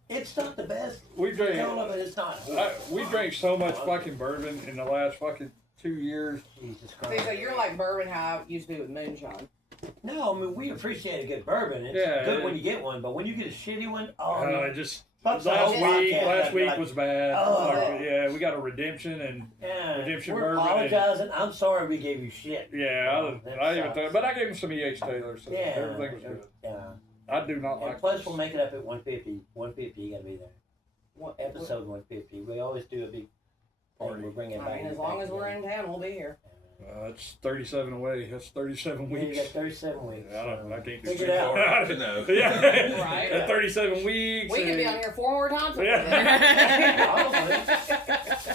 It's not the best. We drank. All of it is not horrible. We drank so much fucking bourbon in the last fucking 2 years. Jesus See, Christ. so you're like bourbon how I used to be with moonshine. No, I mean, we appreciate a good bourbon. It's Yeah, good it- when you get one, but when you get a shitty one, It just fuck the last whole week. podcast. Last week Like, was bad. Oh. Like, yeah, we got a redemption and yeah, Redemption we're bourbon. apologizing. I'm sorry we gave you shit. yeah, That I even sucks. thought, but I gave him some E.H. Taylor, so Yeah, everything was good. yeah. I do not And like. plus, we'll make it up at 150. 150, you gotta be there. What Episode 150. We always do a big party. We're bringing it back. I mean, as long as we're in town, we'll be here. It's 37 away. That's 37 We weeks. got 37 weeks. I don't. I can't do Figure it that. out. Hard to know. Yeah, Right. At 37 weeks. We could be and- on here 4 more times. before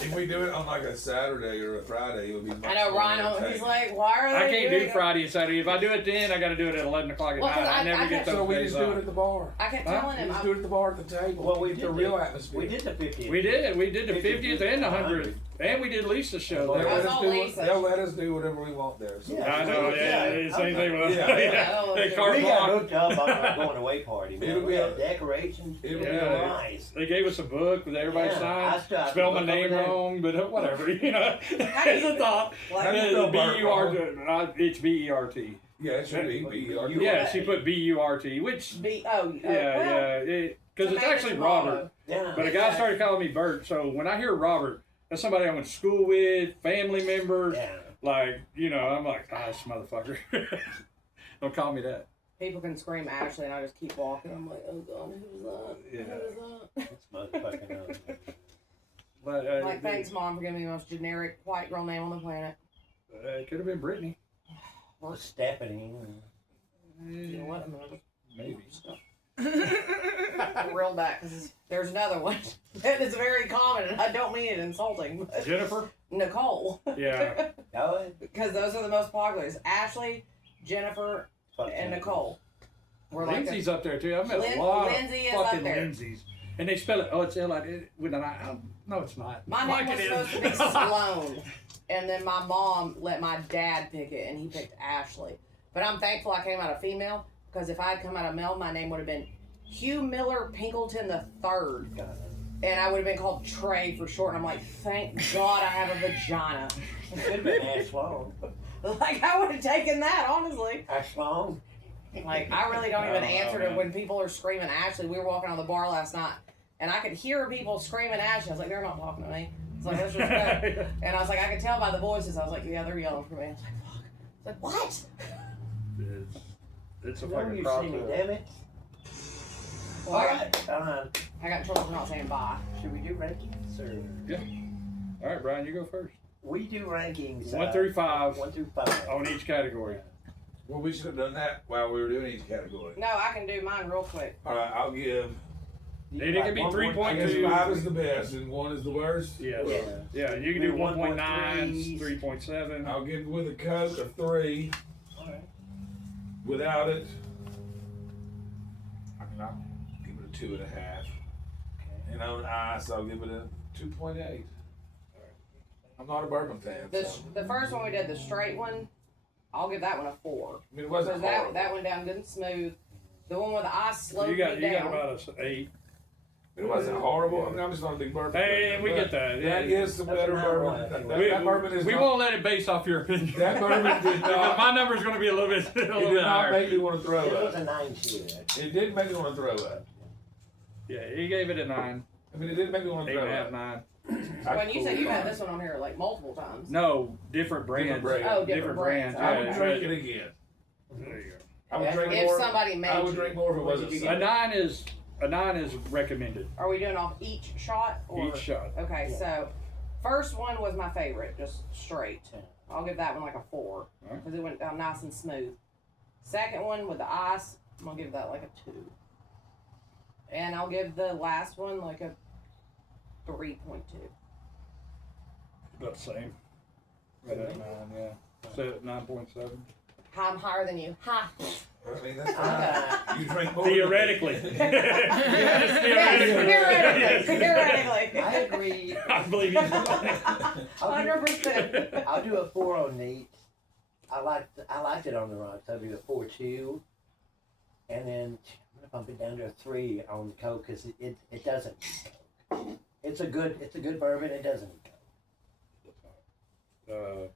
If we do it on like a Saturday or a Friday, it would be much I know more Ryan. entertaining. He's like, why are I they can't doing do it? Friday and Saturday. If I do it then, I got to do it at 11 o'clock at Well, 'cause night. I I never get kept- those So we days just do it off. at the bar. I kept Huh? telling We him, just do it at the bar at the table. Well, we Get the did real it. atmosphere. We did the 50th. We did. We did the 50th 50th and the 100th. And we did Lisa's show. Well, They'll there. let, That's us all do Lisa. they'll let us do whatever we want there. So. Yeah. I know. Yeah, it's the same thing with us. Yeah. Yeah. They carte We got blanche. hooked up on our going away party, man. It'll We be had a- decorations. it'll be Yeah, a- nice. They gave us a book with everybody Yeah, I signed. still have Spell the my book over name there. wrong, but whatever. You know, it's a thought. How do you spell Bert, It's B-E-R-T. Yeah, it should be. B-E-R-T. Yeah, she put B-U-R-T, which yeah, because it's actually Robert. Yeah. But a guy started calling me Bert, so when I hear Robert, that's somebody I went to school with, family member. Yeah. Like, you know, I'm like, this motherfucker. Don't call me that. People can scream Ashley, and I just keep walking. I'm like, oh god, who's that? Yeah. Who's that? This motherfucker knows. But Like, thanks, Mom, for giving me the most generic white girl name on the planet. It could have been Brittany. Well, Stephanie. You know what? I'm gonna Maybe. reel back because there's another one that is very common, and I don't mean it insulting. But Jennifer? Nicole, Yeah. Oh, because those are the most popular. It's Ashley, Jennifer, fuck and yeah. Nicole. We're like Lindsay's up there too. I've met Lin- a lot Lindsay is of up fucking there. Lindsays. And they spell it, it's L-I, with an I. No, it's not. my Like name was it supposed to be is. Sloan, and then my mom let my dad pick it, and he picked Ashley. But I'm thankful I came out a female, because if I had come out a male, my name would have been Hugh Miller Pinkleton III. God. And I would have been called Trey for short. And I'm like, thank God I have a vagina. It could have been Ash Long. Like, I would have taken that, honestly. Ash Long. Like, I really don't even I don't answer know, to man. when people are screaming Ashley. We were walking on the bar last night, and I could hear people screaming Ashley. I was like, they're not talking to me. It's like, let's just go. And I was like, I could tell by the voices. I was like, yeah, they're yelling for me. I was like, fuck. I was like, what? It's a No, fucking you see me, problem. damn it. Well, All I, right. I got in trouble for not saying bye. Should we do rankings? Or All right, Brian, you go first. we do rankings. 1 through 5 1 through 5. on each category. Well, we should have done that while we were doing each category. No, I can do mine real quick. All right, I'll give. It can be 3.2. I guess 5 is the best and 1 is the worst. Yeah. Yeah. Yeah, you can do Do 1.9, 1.3s. 3.7. I'll give with a Coke a 3. All right. Without it, I'll give it a 2.5. And on ice, I'll give it a 2.8. I'm not a bourbon fan. So. The first one we did, the straight one, I'll give that one a 4. I mean, it wasn't Because horrible. that went down good and smooth. The one with the ice So slowed you got me down. about a 8. It wasn't horrible. I mean, I'm just not a big bourbon. Hey, drinker, we but get that. That Yeah. is some That's better not bourbon. right. That bourbon is we not, won't let it base off your opinion. that bourbon did Because not. my number's going to be a little bit, It did not make me want to throw It was up. a 9 shooter. It did make me want to throw up. Yeah, he gave it a 9, I mean, it did make me want to throw 8.5, up. 9. When you said you had this one on here like multiple times. No, different brands. brands. Oh, different brands. I would Yeah, drink it again. There you I would drink If more. somebody made I would you. drink more if it wasn't go. A summer. 9 is recommended. Are we doing off each shot or Each shot. Okay, Yeah. so first one was my favorite, just straight. Yeah. I'll give that one like a 4 Alright. because it went down nice and smooth. Second one with the ice, I'm gonna give that like a 2, and I'll give the last one like a 3.2. About the same. Right at 9, yeah. So 9.7. I'm higher than you. Ha. I mean, that's fine. You drink more. Theoretically. Yes, Yes, theoretically. I agree. I believe you. I'll do, 100%. I'll do a 4 on neat. I liked it on the rocks. I'll do a 4.2, and then I'm gonna bump it down to a 3 on the Coke because it doesn't need Coke. It's a good bourbon. It doesn't need Coke.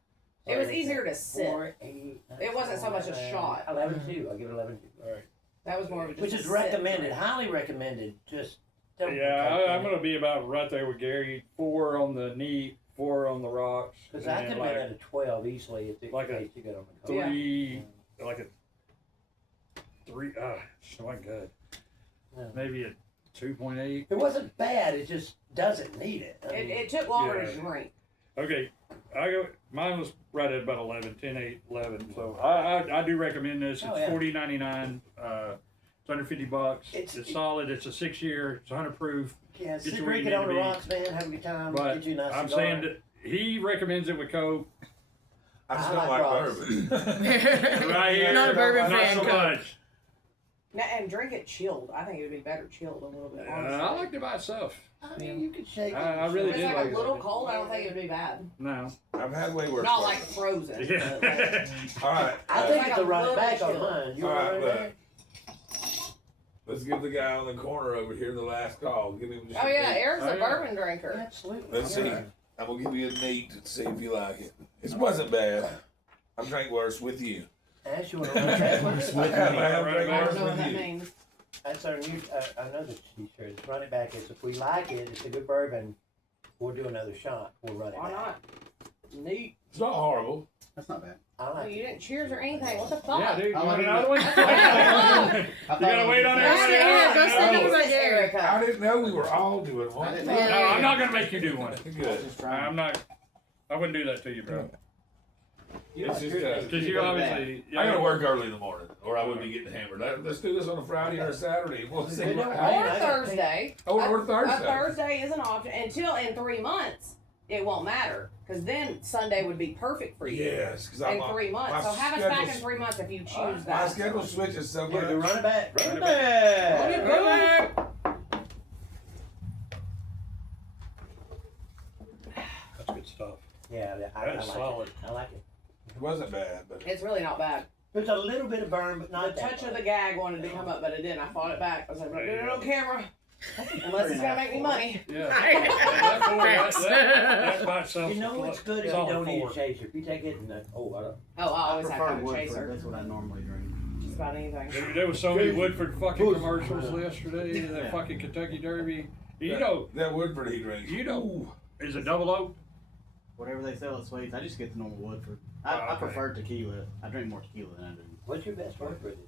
It was easier to sip. 4, 8, It wasn't so much a shot. 11.2. I'll give it 11.2. Alright. That was more of a just Which a is sip. recommended, highly recommended. Just don't put Yeah, Coke in I'm it. going to be about right there with Gary. 4 on the neat, 4 on the rocks. Because I and could then have been at a 12 easily if it like a tastes too good on the Coke. 3, like a 3, it's not good. Yeah. Maybe a 2.8. It wasn't bad. It just doesn't need it. I mean, It took longer Yeah. to drink. Okay, mine was right at about 11, 10, 8, 11. So I do recommend this. It's Oh, yeah. $40.99. It's under $50. It's solid. It's a 6-year. It's 100 proof. yeah, get sit you where you drink it need on to the be. rocks, man. Have a good time. But Get you a nice I'm cigar. saying that he recommends it with Coke. I just I don't like like rocks. bourbon. Right here, Not a bourbon not fan, so Coke. much. Now, and drink it chilled. I think it would be better chilled a little bit. Honestly. I liked it by itself. I mean, you could shake it. I really If it's did like like a it. little cold, I don't think it would be bad. No. I've had way worse. Not like bourbon. frozen. Yeah. but like- All right. I think Like it's a a run little back on chill. mine. You All want right, to look. run Let's give the guy on the corner over here the last call. Give him just Oh a yeah, neat. Eric's Oh, a yeah. bourbon drinker. Absolutely. Let's see. I'm gonna give you a neat to see if you like it. It wasn't bad. I've drank worse with you. Ash, you want to run back with I it? have Right, drank I worse don't know what with that you. means. That's our new, another t-shirt. It's run it back. It's if we like it, it's a good bourbon, we'll do another shot. We'll run it Why back. not? Neat. It's not horrible. That's not bad. I Oh, like you it. didn't cheers or anything. What the fuck? Yeah, dude. You I want like another one? That's what I You gotta wait on everybody Yeah, else. go sit No. over It's there. Erica. I didn't know we were all doing one. I didn't No, know. Yeah. I'm not gonna make you do one. Good. I'm not. I wouldn't do that to you, bro. It's just Because you obviously. I gotta work early in the morning, or I would be getting hammered. Let's do this on a Friday or a Saturday. We'll see. Good, what no, Or happens. I got Thursday. Or A Thursday. Thursday is an option until in 3 months. It won't matter because then Sunday would be perfect for you. Yes, because In 3 months. So have us back in 3 months if you choose that. My schedule switches so Yeah, much. do run it back. Run Run it it back. That's good stuff. Yeah, I That's like solid. it. I like it. It wasn't bad, but It's really not bad. There's a little bit of burn, but The not that touch of much. the gag wanted to come up, but it didn't. I fought it back. I was like, "Don't do it on camera, unless it's gonna make me money." Yeah. Thanks. That by itself. You know what's good if you solid don't need four. a chaser. If you take it and I Oh, I I always have to prefer have a Woodford. chaser. That's what I normally drink. Just about anything. There was so many Woodford fucking commercials yesterday. That Yeah. fucking Kentucky Derby. You know, that Woodford he drinks. you know, is it double oak? Whatever they sell at Sweets, I just get the normal Woodford. Oh, I okay. prefer tequila. I drink more tequila than I do. What's your best word for this?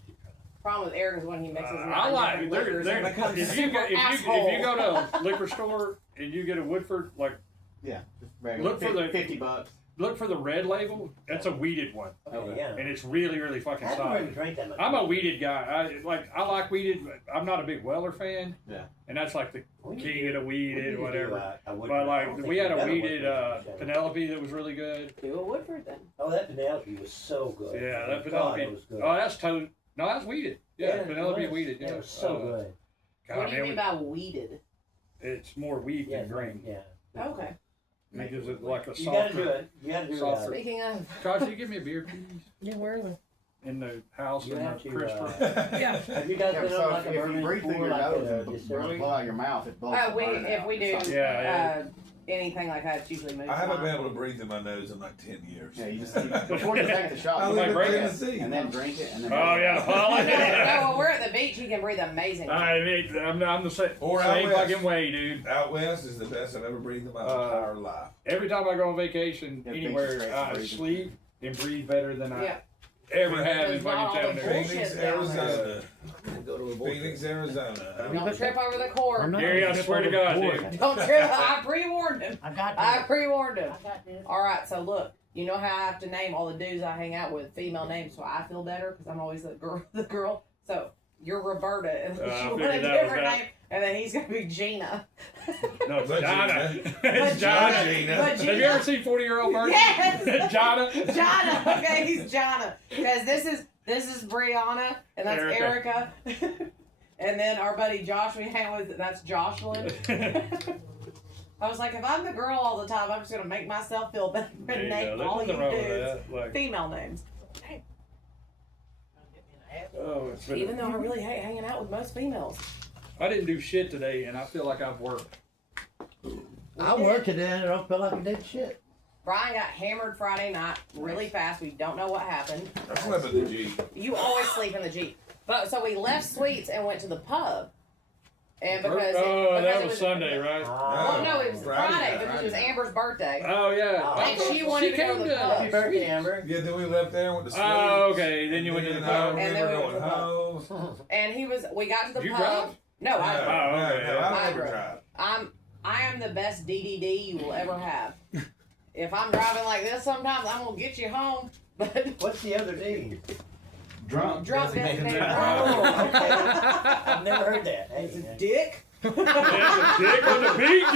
Problem with Eric is when he mixes I nine like different there. liquors, There. it becomes If you go, super if asshole. you go to a liquor store and you get a Woodford, like Yeah, just regular. Look for the- $50. look for the red label. That's a weeded one, Okay, yeah. and it's really, really fucking I haven't really solid. drank that much. I'm a weeded guy. I like weeded. But I'm not a big Weller fan. Yeah. And that's like the We need king of the we need weeded, to do, whatever. a Woodford. But I don't like think we had we've a done weeded Woodford. Penelope that was really good. Do a Woodford then. Oh, that Penelope was so good. Yeah, that God, Penelope. it was good. Oh, that's toad. No, that's weeded. Yeah, it Penelope was. weeded. Yeah, It was so Uh, good. God, What do you man, mean by weeded? it's more weed Yeah, than grain. yeah. Okay. It gives it like a You gotta do softer. it. You gotta do Softer. it. Speaking of, Josh, you give me a beer, please? Yeah, where are they? in the house You and have the to, crisper. Yeah. Have you guys Yeah, been so on like a if you bourbon breathe through before, your like nose a and distillery? blow out your mouth, it blows the burn If out we or do something. Yeah, anything like that, it's usually moves. I haven't on. been able to breathe in my nose in like 10 years. Yeah, you just before you take the shot, I you live might in break it Tennessee. and then drink it and then. Oh yeah, the pollen. No, when we're at the beach, he can breathe amazing. I mean, I'm the same, Or same out west. fucking way, dude. Out west is the best I've ever breathed in my entire life. Every time I go on vacation Yeah, anywhere, beach I is sleep and breathe better than I Yeah. ever have in There's not fucking all town the there. bullshit Phoenix, down there. Arizona. Go to a Phoenix, Arizona. Don't trip over the cord. Gary, I swear to God, dude. Don't trip. I pre-warned him. I got I this. pre-warned him. I got this. All right, so look, you know how I have to name all the dudes I hang out with female names so I feel better because I'm always the girl. So you're Roberta, and I she want a figured that was different that. name, and then he's gonna be Gina. No, it's But Jana. Gina. It's Jana. Gina. But Have you Gina. ever seen 40-Year-Old Virgin? Yes. Jana. Jana. Okay, he's Jana because this is Brianna, and that's Erica. And then our buddy Josh we hang with, that's Jocelyn. I was like, if I'm the girl all the time, I'm just gonna make myself feel better There and you go. name There's all you nothing wrong with dudes that. Like, female names. oh, it's been, Even though I really hate hanging out with most females. I didn't do shit today, and I feel like I've worked. I worked today and I don't feel like I did shit. Brian got hammered Friday night really fast. We don't know what happened. I slept in the Jeep. You always sleep in the Jeep. But so we left Sweets and went to the pub. And because that it was Sunday, right? Well, no, it was Friday Friday night, because it was Amber's birthday. Oh yeah. Oh. And she wanted to go to the pub. Happy birthday, Amber. Yeah, then we left there and went to sleep. Oh, okay. Then you went to the I pub. And remember then we went going to the home. And we got to the Did you pub. drive? No, I No, drove. Oh, okay. no, I I never drove. tried. I am the best DDD you will ever have. If I'm driving like this sometimes, I'm gonna get you home. But What's the other D? Drunk. drunk designated Oh, okay. I've never heard that. Hey, It's a dick. It's a dick on the beach.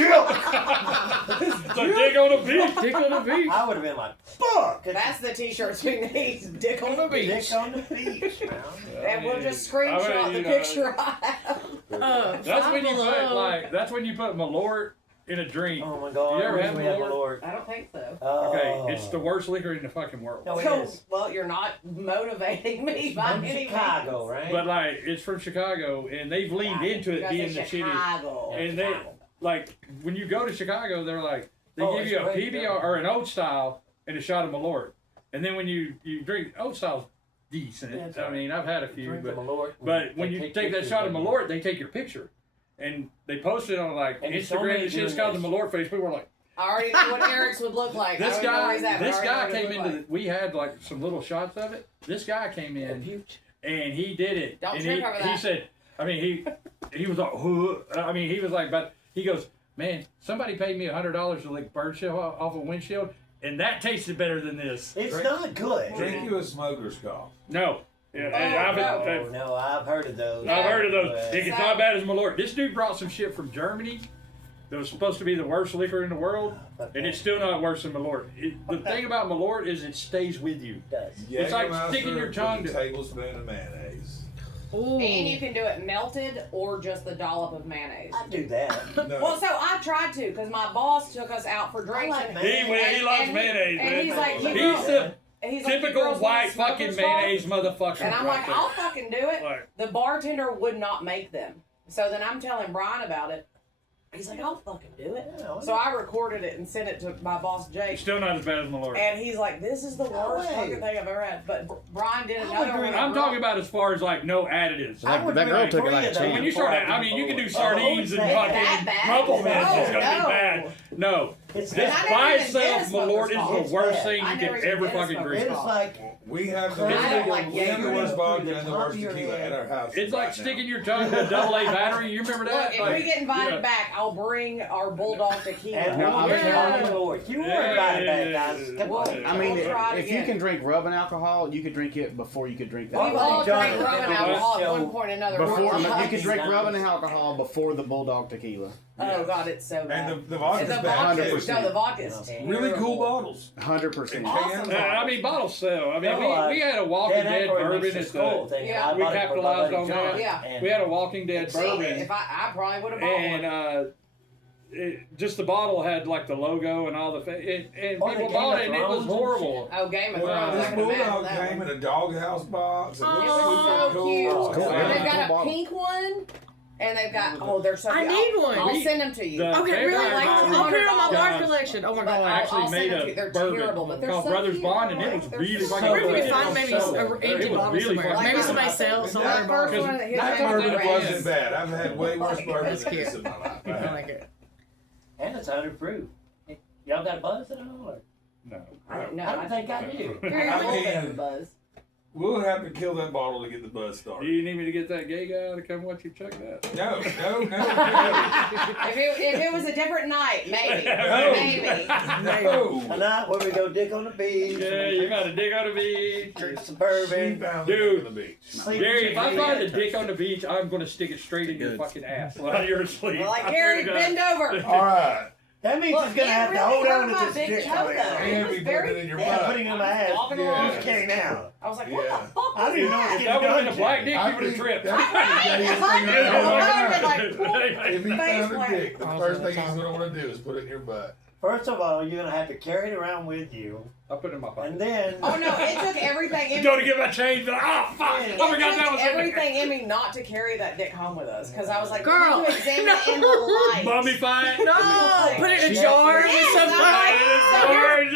It's a dick on the beach. Dick on the beach. I would have been like, fuck! That's the t-shirts we need. Dick on the beach. Dick on the beach, man. And we'll just I mean, screenshot the you know, picture I have. That's when you put that's when you put Malort in a drink. Oh my god. You ever wish had we had Malort? Malort. I don't think so. Oh. Okay, it's the worst liquor in the fucking world. No, it So, is. well, you're not motivating me It's by from any Chicago, means. right? But like, it's from Chicago, and they've leaned into it being the shitty. Chicago. And they like when you go to Chicago, they're like they Oh, give it's you a great, PBR though. or an old style and a shot of Malort, and then when you drink old style's decent. That's I right. mean, I've had a few, Drink the but Malort. but when They you take that pictures shot of you. Malort, they take your picture, and they post it on like And so Instagram many and shit. It's doing called the this. Malort face. People were like, I already know what Eric's would look like. this I don't know where guy, he's at, but I this already guy know what came he into. looked We had like some little shots of it. This guy came in and he did it. Don't and trip over he that. said, I mean, he was like, I mean, he was like, but he goes, man, somebody paid me $100 to lick bird shit off a windshield, and that tasted better than this. It's Drink- not good. Drink you a smoker's cough. No. Yeah, Oh, No, I've heard of those. I've heard of those. But- It's not bad as Malort. This dude brought some shit from Germany that was supposed to be the worst liquor in the world, and it's still not worse than Malort. The thing about Malort is it stays with you. It does. It's like Jägermeister sticking your with tongue a to- tablespoon of mayonnaise. And you can do it melted or just the dollop of mayonnaise. I do that. No. Well, so I tried to because my boss took us out for drinks. like and, mayonnaise. He loves and mayonnaise, and man. he's like, you He's girls- the and he's like, you typical girls want white a smoker's fucking cough? mayonnaise motherfucker. And I'm right like, there. I'll fucking do it. Like, The bartender would not make them. So then I'm telling Brian about it. He's like, I'll fucking do it. Yeah, So I recorded it and sent it to my boss Jake. it's still not as bad as Malort. And he's like, this is the No worst way. fucking thing I've ever had. But Brian did I would another drink- one. I'm talking about as far as like no additives. I would that girl drink took it 3 like a of those champ. When you before start, I I mean, you can do Malort. sardines and Oh, fucking that bad? rumplemans. It's gonna No. be bad. No, It's this I bad. never by even itself, did a smoker's Malort cough. is It's the worst bad. thing I you never can even ever did a fucking smoker's drink. It's like We have the I don't like we have the worst Jägermeister vodka through and the the top worst of your tequila head. at our house. It's right like now. sticking your tongue to a AA battery. You remember that? Look, if Like, we get invited yeah. back, I'll bring our bulldog tequila. And No, we'll I'm get telling on you. Lord. You Yeah, worry about it, yeah, guys. yeah, Come yeah. on. I mean, We'll try it if you again. can drink rubbing alcohol, you could drink it before you could drink that. We've Well, all they've done drank it. rubbing They've alcohol done at it. one point or another. Before We're you like, could drink rubbing alcohol before the bulldog tequila. oh god, it's so bad. And the vodka's the bad vodka, too. 100%. no, the vodka is terrible. Really cool bottles. 100%. Awesome. I mean, bottles sell. I mean, No, we had a Walking Dan Dead Aykroyd bourbon makes at this cool the. thing. Yeah. I We bought it for my capitalized buddy on that. John, Yeah. and We had a Walking Dead See, bourbon, if I probably would have bought and one. just the bottle had like the logo and all the and Or the people Game bought of it and it was Thrones and horrible. Oh, Game of Well, Thrones. I this can imagine bulldog that came one. in a doghouse box. It It was was so super cute. cool. Cool. And they've Yeah. got a Bottle. pink one, and they've got they're so I cute. need one. I'll send them to you. The Okay, really? vampire I'll put it on my guys bar collection. Oh my But god. actually I'll made send them to a you. They're bourbon terrible, but they're called so Brothers cute. Bond, and it was They're really so fucking I wonder if we good. can find maybe It a was empty bottle really somewhere. fucking Maybe good. somebody sells That somewhere. first Bar. one, his That name was bourbon Ray. wasn't bad. I've had way worse bourbon That's than cute. this in my life. I like it. And it's 100 proof. Y'all got a buzz at all? Or? No. I don't know. I don't think I do. I I got a little bit of a mean- buzz. We'll have to kill that bottle to get the buzz Do started. you need me to get that gay guy to come watch you check that? No. If it was a different night, maybe. No. Maybe. No. A night where we go dick on the beach. Yeah, you gotta dig on the beach. Drink some She bourbon. found Dude. it on the beach. sleep Gary, if I with find you. a dick on the beach, I'm gonna stick it straight in your Good. fucking ass while you're asleep. Well, like, I Gary, swear to bend God. over. All right. That means Look, he's gonna it have to really hold hurt on to my this big dick. toe, on it. though. And It was be very putting it in your Yeah, butt. putting it in my ass. Walking along. Just came out. I was like, Yeah. what the fuck I was don't even know that? what If that would have been a black dick, I you would have think tripped. that's the gayest thing I I've know. ever I done. would've been like, If he face found a plant. dick, the first thing he's gonna want to do is put it in your butt. First of all, you're gonna have to carry it around with you, I put it in my pocket. and then Oh no, it took everything in Go me. to get my change, but fuck! I It forgot that took was in there. everything in me not to carry that dick home with us because I was like, Girl, we need to examine it in the light. Mummify it. No, put it in a She- jar with Yes, some.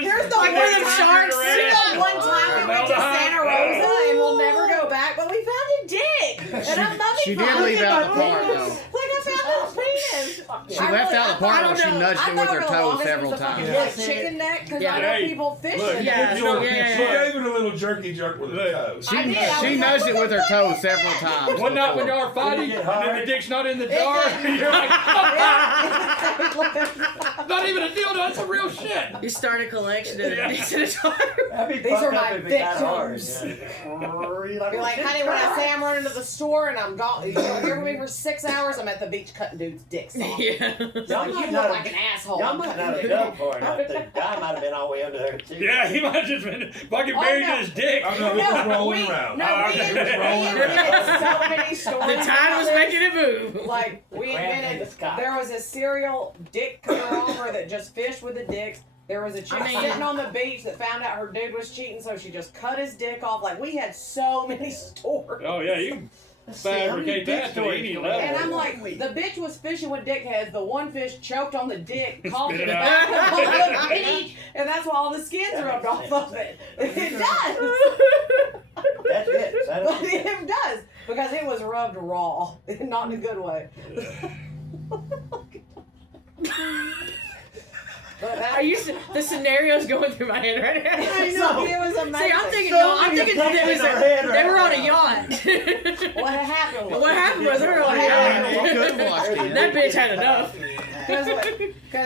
Here's the Like one of them sharks. Here's the one time we went to Santa Rosa and we'll never go back, but we found a dick. And I'm mummified. She did leave out the part, though. Like I found his penis. She left out the part where she nudged it with her toe several times. Yes, Chicken neck, because Yeah. I know Hey, people fish look, in Yeah. it. You know, Yeah. She gave it a little jerky jerk with her toe. I did. I She was nudged like, it with her toe several times. One night when y'all are fighting, Did it and get then hard? the dick's not in the jar, you're like, Yeah. not even a dildo, that's some real shit. You start a collection of Yeah. dicks at a time. that'd be These are fucked my up if it got hard. victims. Yeah. You're like, honey, when I say I'm running to the store and I'm gone, you don't hear from me for 6 hours, I'm at the beach cutting dudes' dicks off. Yeah. Y'all You might look not like have, an asshole. y'all I'm might cutting not have dudes' done dicks. far enough. The guy might have been all the way under there too. Yeah, he might have just been fucking Oh, buried no. in his dick. I know, it was rolling around. No, we Okay. invented so many stories. The tide was about making it move. this. Like, we Crab in invented, the sky. there was a serial dick cutter that just fished with the dicks. There was a chick I mean- sitting on the beach that found out her dude was cheating, so she just cut his dick off. Like, we had so many stories. Oh yeah, you can Let's see, how many fabricate dick that to stories any do we level. have? And I'm like, the bitch was fishing with dickheads. The one fish choked on the dick, called Spit it it back out. on the beach, and that's why all the skins rubbed off of it. It does. That's it. That's it. It does. Because it was rubbed raw. Not in a good way. But Are you? The scenario's going through my head right now. I know, it was amazing. See, I'm thinking. So No, I'm many thinking things that in our head they were on right a What yacht. happened was. What happened was they were on a Yeah, you yacht. could have watched it. That bitch had enough. Because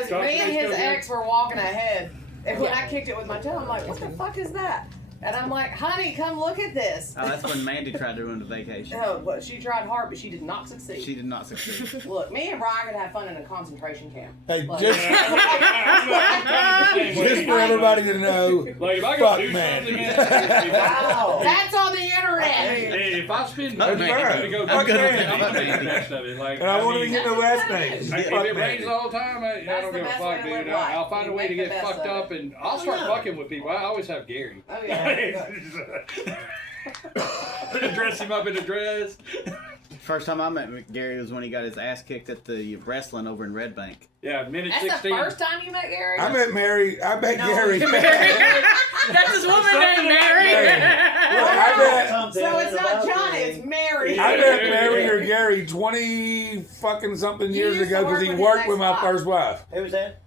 Stop me and this, his go ex were walking ahead, and when I kicked it with my toe, I'm like, "What the fuck is that?" And I'm like, "Honey, come look at this." Oh, that's when Mandy tried to ruin the vacation. Oh, but she tried hard, but she did not succeed. She did not succeed. Look, me and Brian could have fun in a concentration camp. Hey, Like- just for everybody to know, Like if I go fuck do man. something, man, Wow. That's on the internet. hey, if I spend Fuck money man. to go Fuck do something, man. I'm gonna make the best of it. Like, And I won't mean, even get no last names. If Fuck it rains man. all the time, I That's don't the give a best fuck, way to live dude. life. I'll find a You way to make get the best fucked of up, and I'll start fucking with people. I always have Gary. Oh yeah. Dress him up in a dress. First time I met Gary was when he got his ass kicked at the wrestling over in Red Bank. Yeah, minute That's 16. the first time you met Gary. I met Mary. I met Gary. That's his woman named Mary. I bet. So it's not Johnny, it's Mary. I met Mary or Gary 20 fucking something years used to ago because work he with his worked with my ex-wife. first wife, Who was that?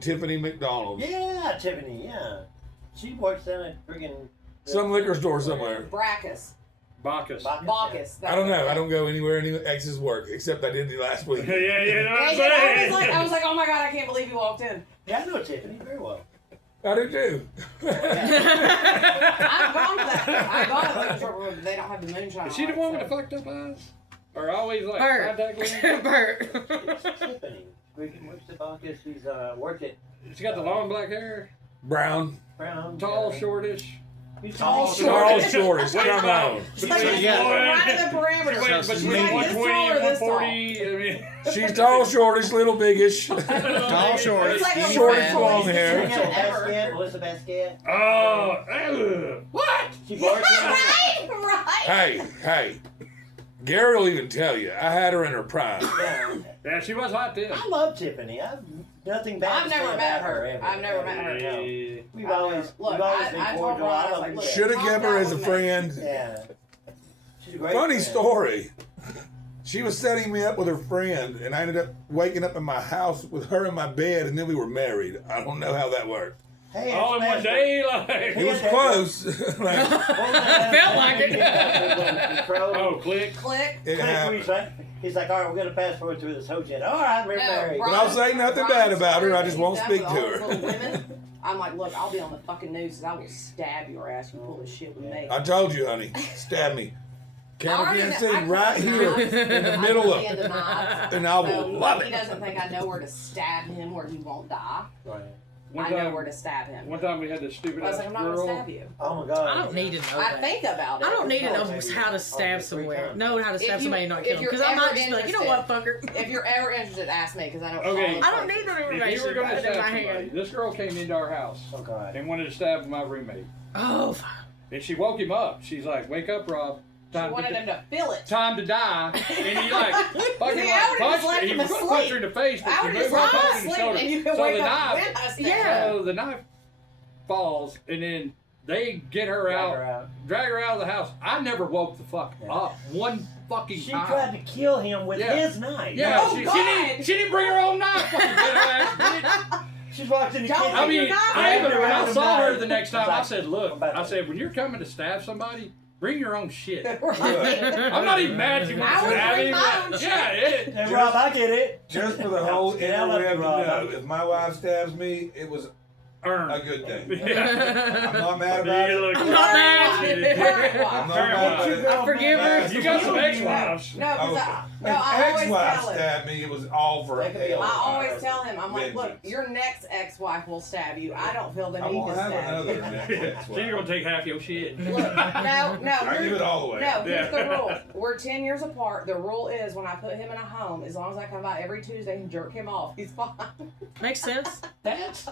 Tiffany McDonald. Yeah, Tiffany. Yeah, she works down at friggin' Some liquor store somewhere. Bacchus. Bacchus. Bacchus. I don't know. I don't go anywhere any ex's work except I did the last week. Yeah, you know what I'm Yeah, I saying? was like, oh my god, I can't believe you walked in. Yeah, I know Tiffany very well. I do too. I've gone to that. I've gone to that store where they don't have the moonshine. Is she the on it, one with so- the fucked up eyes? Or always like Bert. contact lenses? Bert. Tiffany. Where's the Bacchus? She's worked at She got the long black hair, Brown. Brown. tall, shortish. He's Tall, tall, Charles short. Shortest, come on. She's like, Yeah. right in the parameter. Wait, but She's she's like like this 120, tall or this tall? 140. I mean, She's tall, shortish, little biggish. Tall, short, It's like skinny, short, fat. long Melissa hair. Basquiat, Melissa Basquiat. oh, what? She barks at Right. Hey, Gary will even tell you. I had her in her prime. Yeah. Yeah, she was hot then. I love Tiffany. I've nothing bad I've to never say met about her. ever. I've never met her. No. Yeah. We've always, Look, we've always I been told cordial. her, I I was love like, her. look, Should have calm kept her down as a with me. friend. Yeah. She's a great Funny friend. story. She was setting me up with her friend, and I ended up waking up in my house with her in my bed, and then we were married. I don't know how that worked. Hey, All in it's one special. day, like. It was close. Like, What was that? Felt like it. Control. Oh, click. Click. it happened. He's like, all right, we're going to fast forward through this whole jet. All right, we're married. But I'll say nothing bad about her, I just won't He's speak done to with her. all those little women. I'm like, look, I'll be on the fucking news because I will stab your ass if you pull this shit with me. I told you, honey. Stab me. Camera Already can't know- see I right close here my eyes. in the I middle put of the end it. my eyes. And I will So love he it. doesn't think I know where to stab him where he won't die. Right. One I know time, where to stab him. one time we had this stupid I was ass like, I'm not gonna girl. stab you. Oh, my God. I don't need to know I that. think about it. I don't need to know Maybe. how to stab Oh, somewhere. three Know how to stab If you- somebody and not if kill them. you're Because I might ever just be like, you know what, fucker? If you're ever interested, ask me because I know. Okay. all I don't the need no If you information. were going to Put it in stab my somebody, hand. this girl came into our house Oh, God. and wanted to stab my roommate. Oh, fuck. And she woke him up. She's like, "Wake up, Rob. She Time wanted to him to feel it. time to die." And he like fucking See, I like would've just punched her. left He him was going to asleep. punch her in the face, but I she would moved just her lie punch in the asleep shoulder. and you can So wake the up knife, with us. Yeah. so the knife falls, and then they get her Drag out, her out. drag her out of the house. I never woke the fuck Yeah. up one fucking She time. tried to kill him with Yeah. his knife. Yeah, Oh, she God. didn't bring her own knife. Fucking ghetto ass bitch. She's walked in the Don't kitchen. I You're mean, not I even, running when I around saw her the the next time, I said, "Look," About I that. said, "When you're coming to stab somebody, bring your own shit." Right. I'm not even mad you want I to would stab bring him. my own Yeah, it. Hey, Rob, I get it. Just for the whole Yeah, I love you, interweb to Rob. know, if my wife stabs me, it was a Earned. good day. Yeah. I'm not mad You about it. look- I'm not mad. I'm not mad about it. I forgive her. You got some ex-wives. No, because Oh, I always ex-wife tell him. stabbed me. It was all for That could be hell. a I always tell him, I'm like, look, Vengeance. your next ex-wife will stab you. I don't feel the I need Oh, won't to have stab another you. next So ex-wife. you're gonna take half your shit. Look, no, I give here's, it all away. no, here's the Yeah. rule. We're 10 years apart. The rule is when I put him in a home, as long as I come by every Tuesday and jerk him off, he's fine. Makes sense. That's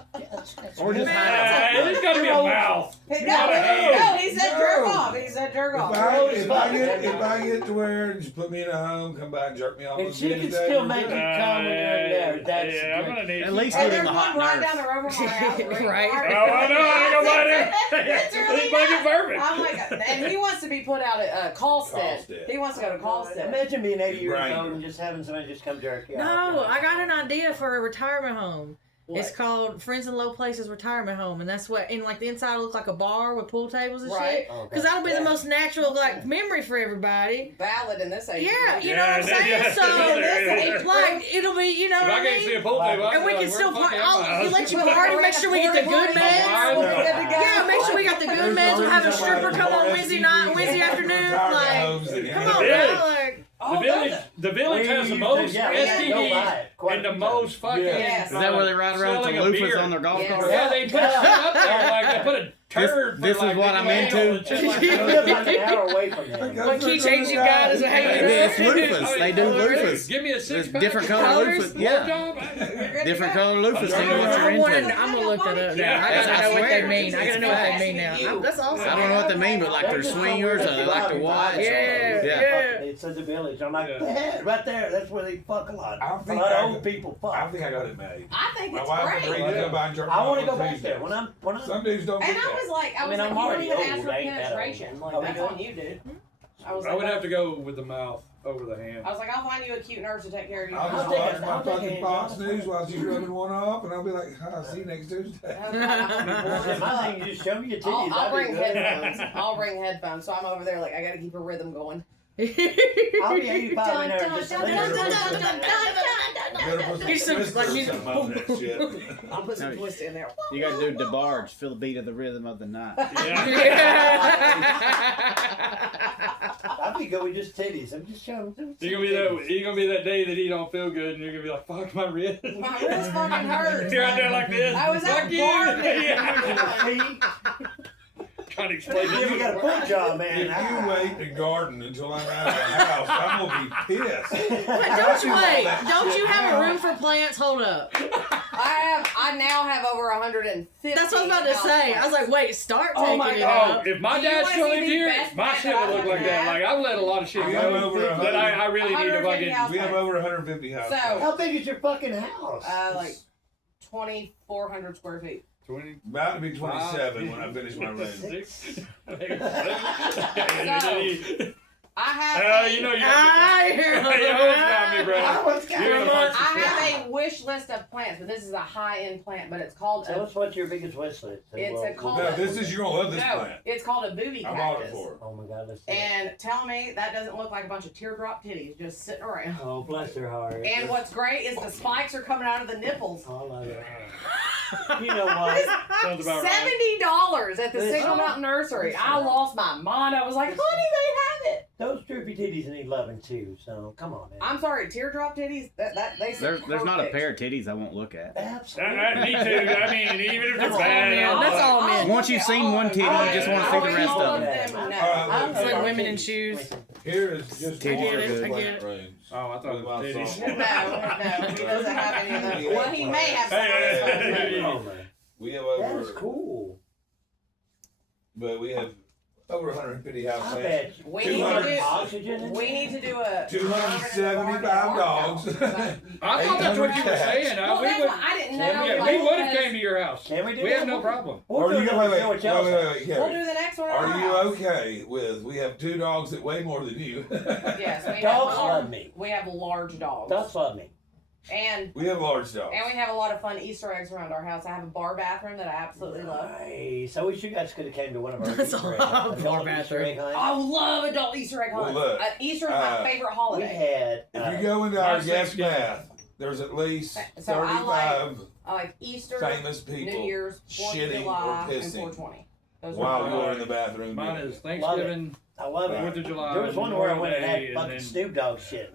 Or just There's gotta be a mouth. No, gotta have- no, he said jerk No. off. He said jerk If off. I get to where just put me in a home, come by and jerk me off. And on she can Tuesday, still we're make good. it come when you're in there. That's yeah, I'm gonna need At least And give there's him one the hot right down nerve. the road from my house. Right. Oh, I know. I ain't gonna lie there. It's really It's fucking perfect. I'm like, and he wants to be put out at Callstead. Callstead. He wants to go to Callstead. Imagine being 80 years Right. old and just having somebody just come jerk you No, off. I got an idea for a retirement home. What? It's called Friends in Low Places Retirement Home, and that's what. And like the inside will look like a bar with pool tables and Right. shit. Because that'll be the most natural like memory for everybody. Valid in this age. Yeah, group. you know what I'm Yeah, saying. yeah, So yeah. like it'll be, you know If what I I can't see a mean. pool table, And we can still party. party. You let you party. Make sure we get the good meds. Yeah, make sure we got the good meds. We'll have a stripper come on Wednesday night, Wednesday afternoon. Like, come on, Yeah. now, like. The village has the most STDs and the most fucking. Yes. Is that where they ride around with the selling a loofahs beer. on their golf Yes. carts? Yeah, they put shit up there like they put a turd. This for, like, is what I'm anal into. and shit like We that. live like an hour away from there. What key change you got is a It's hanging. loofahs. They do loofahs. Give me a six There's pack. different color Colors? loofahs. Yeah. Blowjob. Different color loofahs. Tell you what you're into. I'm gonna look that up now. Yeah. I gotta know what they swear. mean. I gotta know what they mean now. That's awesome. I don't know what they mean, but like they're swingers or they like to watch. Yeah, Yeah. yeah. It says the village. I'm like, Yeah. yeah, right there. That's where they fuck a lot. I A think lot I- of old people fuck. I think I got it made. I think My it's wife agreed great. to come by and jerk me I want off to go on back Tuesday. there when I'm Some dudes don't And get I that. was like, I mean, you I'm don't already even old, ask for I ain't that penetration. old. Like, Oh, we that's good? on you, dude. I was I like, would have to go with the mouth over the hand. I was like, I'll find you a cute nurse to take care of you. I'll just take watch it. my I'll take fucking it. Fox News while she's rubbing one off, and I'll be like, I'll see you next Tuesday. My thing is just show me your titties. I'll I'll bring be good. headphones. I'll bring headphones. So I'm over there like I gotta keep a rhythm going. I'll be 85 in there and just Here's some, like, music. I'll put some No, twist in there. You got to do DeBarge. Feel the beat of the rhythm of the night. I'll be good with just titties. I'm just showing them. You're gonna be that day that he don't feel good, and you're gonna be like, "Fuck my wrist." My wrist fucking hurts. You're out there like this. I was out Fuck you. barking. Yeah. trying to explain You ever got a foot job, man? If you wait to garden until I'm out of the house, I'm gonna be pissed. Wait, don't you wait? Don't you have a room for plants? Hold up. I now have over 150. That's what I was about to say. I was like, wait, start Oh taking my it God. up. If my Do you dad wanna still see lived the here, best my plant shit that would look I've like that. had? Like I've let a lot of shit We have go, over but I really need to 150 fucking. house We have plants. over 150 houses. So- How big is your fucking house? Like 2,400 square feet. 20. About to be 27 when I finish my room. I have. You know you. I hear You almost got me, bro. I was got You're in a it. bunch of I shit. have a wish list of plants, but this is a high-end plant. But it's called. Tell us what's your biggest wish list. It's a call- No, this is, you're gonna love this No, plant. it's called a booby I cactus. bought it for her. Oh my God, let's see. And tell me that doesn't look like a bunch of teardrop titties just sitting around. Oh, bless her heart. And what's great is the spikes are coming out of the nipples. All of it. You know what? Sounds about right. $70 at the Listen. Signal Mountain Nursery. I lost my mind. I was like, honey, they have it. Those droopy titties need loving too. So come on, man. I'm sorry, teardrop titties. That they There's sit not a perfect. pair of titties I won't look at. Absolutely. Me too. I mean, even if they're That's all, bad, man. I'm That's like- all, man. Once you've seen one titty, you just want to see the rest of them. No. Alright, It's like women in shoes. Here is just I one get of it, the I plant get it. rooms. Oh, I thought it was With my titties. son. No, he doesn't have any of those. Well, he may have some of those. Hey. Oh, man. We have That is over, cool. but we have over 150 house I plants. bet. We need to 200 do. Oxygen in We there? need to do a 275 dogs. I thought that's what you were saying. Well, We that's would. what I didn't know. Yeah, We like, would have because came to your house. Can we do We that? have no problem. Or you go, wait, Wait, Carrie. We'll do the next one. at Are our you house. okay with, we have 2 dogs that weigh more than you. Yes, we Dogs have love me. We have large dogs. Dogs love me. And We have large dogs. we have a lot of fun Easter eggs around our house. I have a bar bathroom that I absolutely love. Nice. I wish you guys could have came to one of our That's Easter a egg lot hunts. of bar Adult Easter bathroom. egg hunts. I love adult Easter egg Well, hunts. look, Easter is my favorite We holiday. had. If you go into our Nice guest Thanksgiving. path, there's at least So I 35 I like Easter, famous New people Year's, 4th of shitting July, or and pissing 420. Those while are you're in the bathroom. Mine is Thanksgiving, I love it. 4th of July. There was one where I went and Memorial Day, had fucking then- Snoop Dogg shit.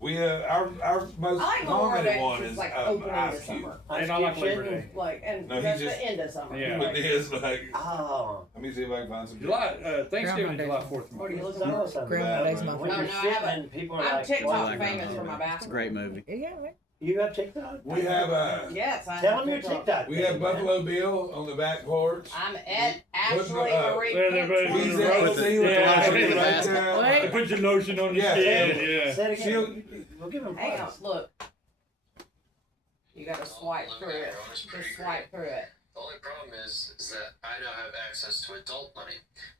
We have our most I like Memorial commented Day one because is it's like opening to Ice Cube. summer. And I like Ice Labor Cube Day. shit. Like, and No, he that's just- the end of summer. Yeah. With his like, Oh. let me see if I can find some. Thanksgiving, Grandma July Day. 4th. What are you looking So at? awesome. Grandma Day's my When Oh, you're no, I shitting haven't. and people are I'm like, TikTok "Wow." like famous Grandma for my Day. bathroom. It's a great movie. Yeah, right. You have TikTok? We have Yes, I Tell have them your TikTok. we have thing, man. Buffalo Bill on the back porch. I'm at Ashley Put- Marie. There, there, Pinch. there, He's there. at Put the- see what yeah, the put light the right basket. there. Wait. They put your lotion on your Yeah, skin. Yeah. Say it again. She'll- We'll give him Hang on, props. look. You gotta swipe through it. Just swipe through it. The only problem is that I now have access to adult money,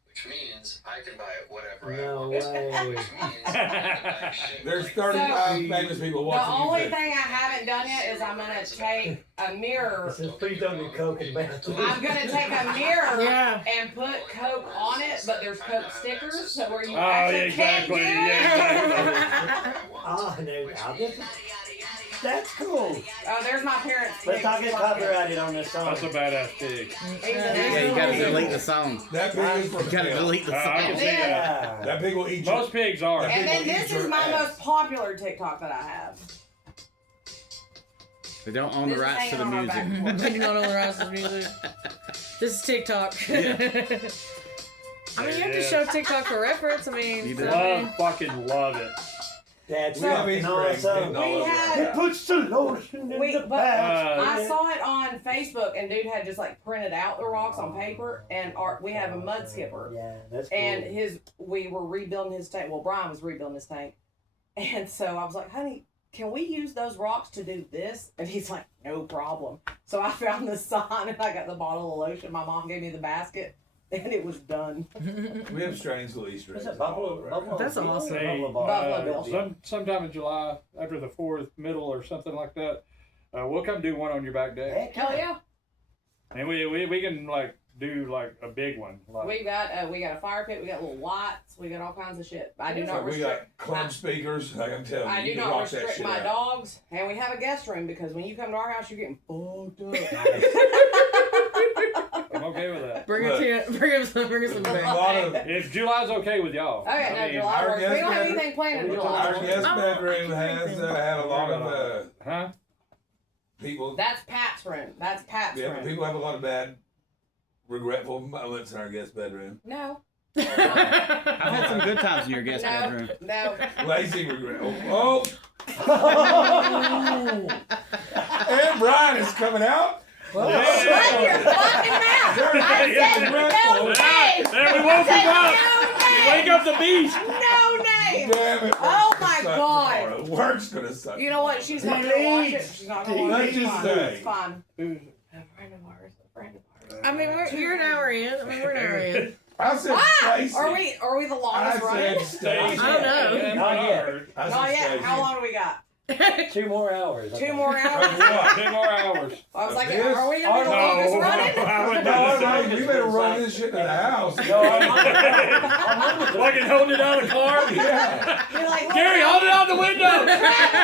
which means I can buy whatever I No want. way. Which means I can buy shit. There's 35 famous people The watching only you. thing I haven't done yet is I'm gonna take a mirror. It says, please don't do coke in the bathroom. I'm gonna take a mirror Yeah. and put Coke on it, but there's Coke stickers, so where you Oh, actually yeah, exactly. can't get Yeah, it. Oh, no. That's cool. Oh, there's my parents. Let's not get copyrighted on this song. That's a badass pig. Yeah, you gotta delete the song. That pig is for You gotta sale. delete the I song. can see that. Yeah. That pig will eat Most pigs are. And then People eat this your is my ass. most popular TikTok that I have. They don't own the This is rights to the hanging on our music. back porch. You don't know the rest of the music. This is TikTok. I mean, you have to show TikTok for reference. I mean, You so, do. I mean, Love, fucking love it. That's We have fucking Easter eggs awesome. hidden all We over. had- It puts the lotion in Wait, the but bath. I saw it on Facebook, and dude had just like printed out the rocks on paper, and we have a mud skipper, Yeah, that's cool. and we were rebuilding his tank. Well, Brian was rebuilding his tank, and so I was like, honey, can we use those rocks to do this? And he's like, no problem. So I found the sign, and I got the bottle of lotion. My mom gave me the basket, and it was done. We have strange little Easter eggs. What's that, all Buffalo? over. Buffalo That's Bill? awesome. Hey, Buffalo Bar. Buffalo Bill. sometime in July, after the 4th, middle or something like that, we'll come do one on your back deck. Heck Hell yeah. And we can like do like a big one. Like, We got a fire pit. We got little lights. We got all kinds of shit. I do So not we got restrict. club speakers. I can tell you. I you do can not rock that restrict shit my out. dogs, and we have a guest room because when you come to our house, you're getting fucked up. I'm okay with that. bring him some A back. lot of If July's okay with y'all. Okay, I no, mean, July our works. We guest don't have bedroom- anything planned in our July. guest Oh, bedroom okay. has had a lot of Huh? people. That's Pat's room. That's Pat's Yeah, but room. people have a lot of bad regretful moments in our guest bedroom. No. I've had some good times in your guest No. bedroom. No. Lazy regret. Oh. And Brian is coming out. Shut your fucking mouth! I said no name! There we woke him up! No Wake up the beast! No name! Damn it. Oh my Suck God. tomorrow. Work's gonna suck. You know what? She's not gonna watch it. She's not gonna watch Let's it. just It's say. fine. It's fine. A friend of ours. A friend of ours. I mean, you're an hour in. I mean, we're an hour in. I said Ah! Stacy. Are we the longest I running? said Stacy. I don't know. Not yet. I Not said yet. Stacy. How long do we got? 2 more hours. I 2 think. more Of hours? what? 10 more hours. I was like, This? are we gonna be the Oh, longest no. running? I would No, you better run this shit to the house. No, I'm Fucking hold it out of the car. Yeah. You're like, Gary, hold it out the window.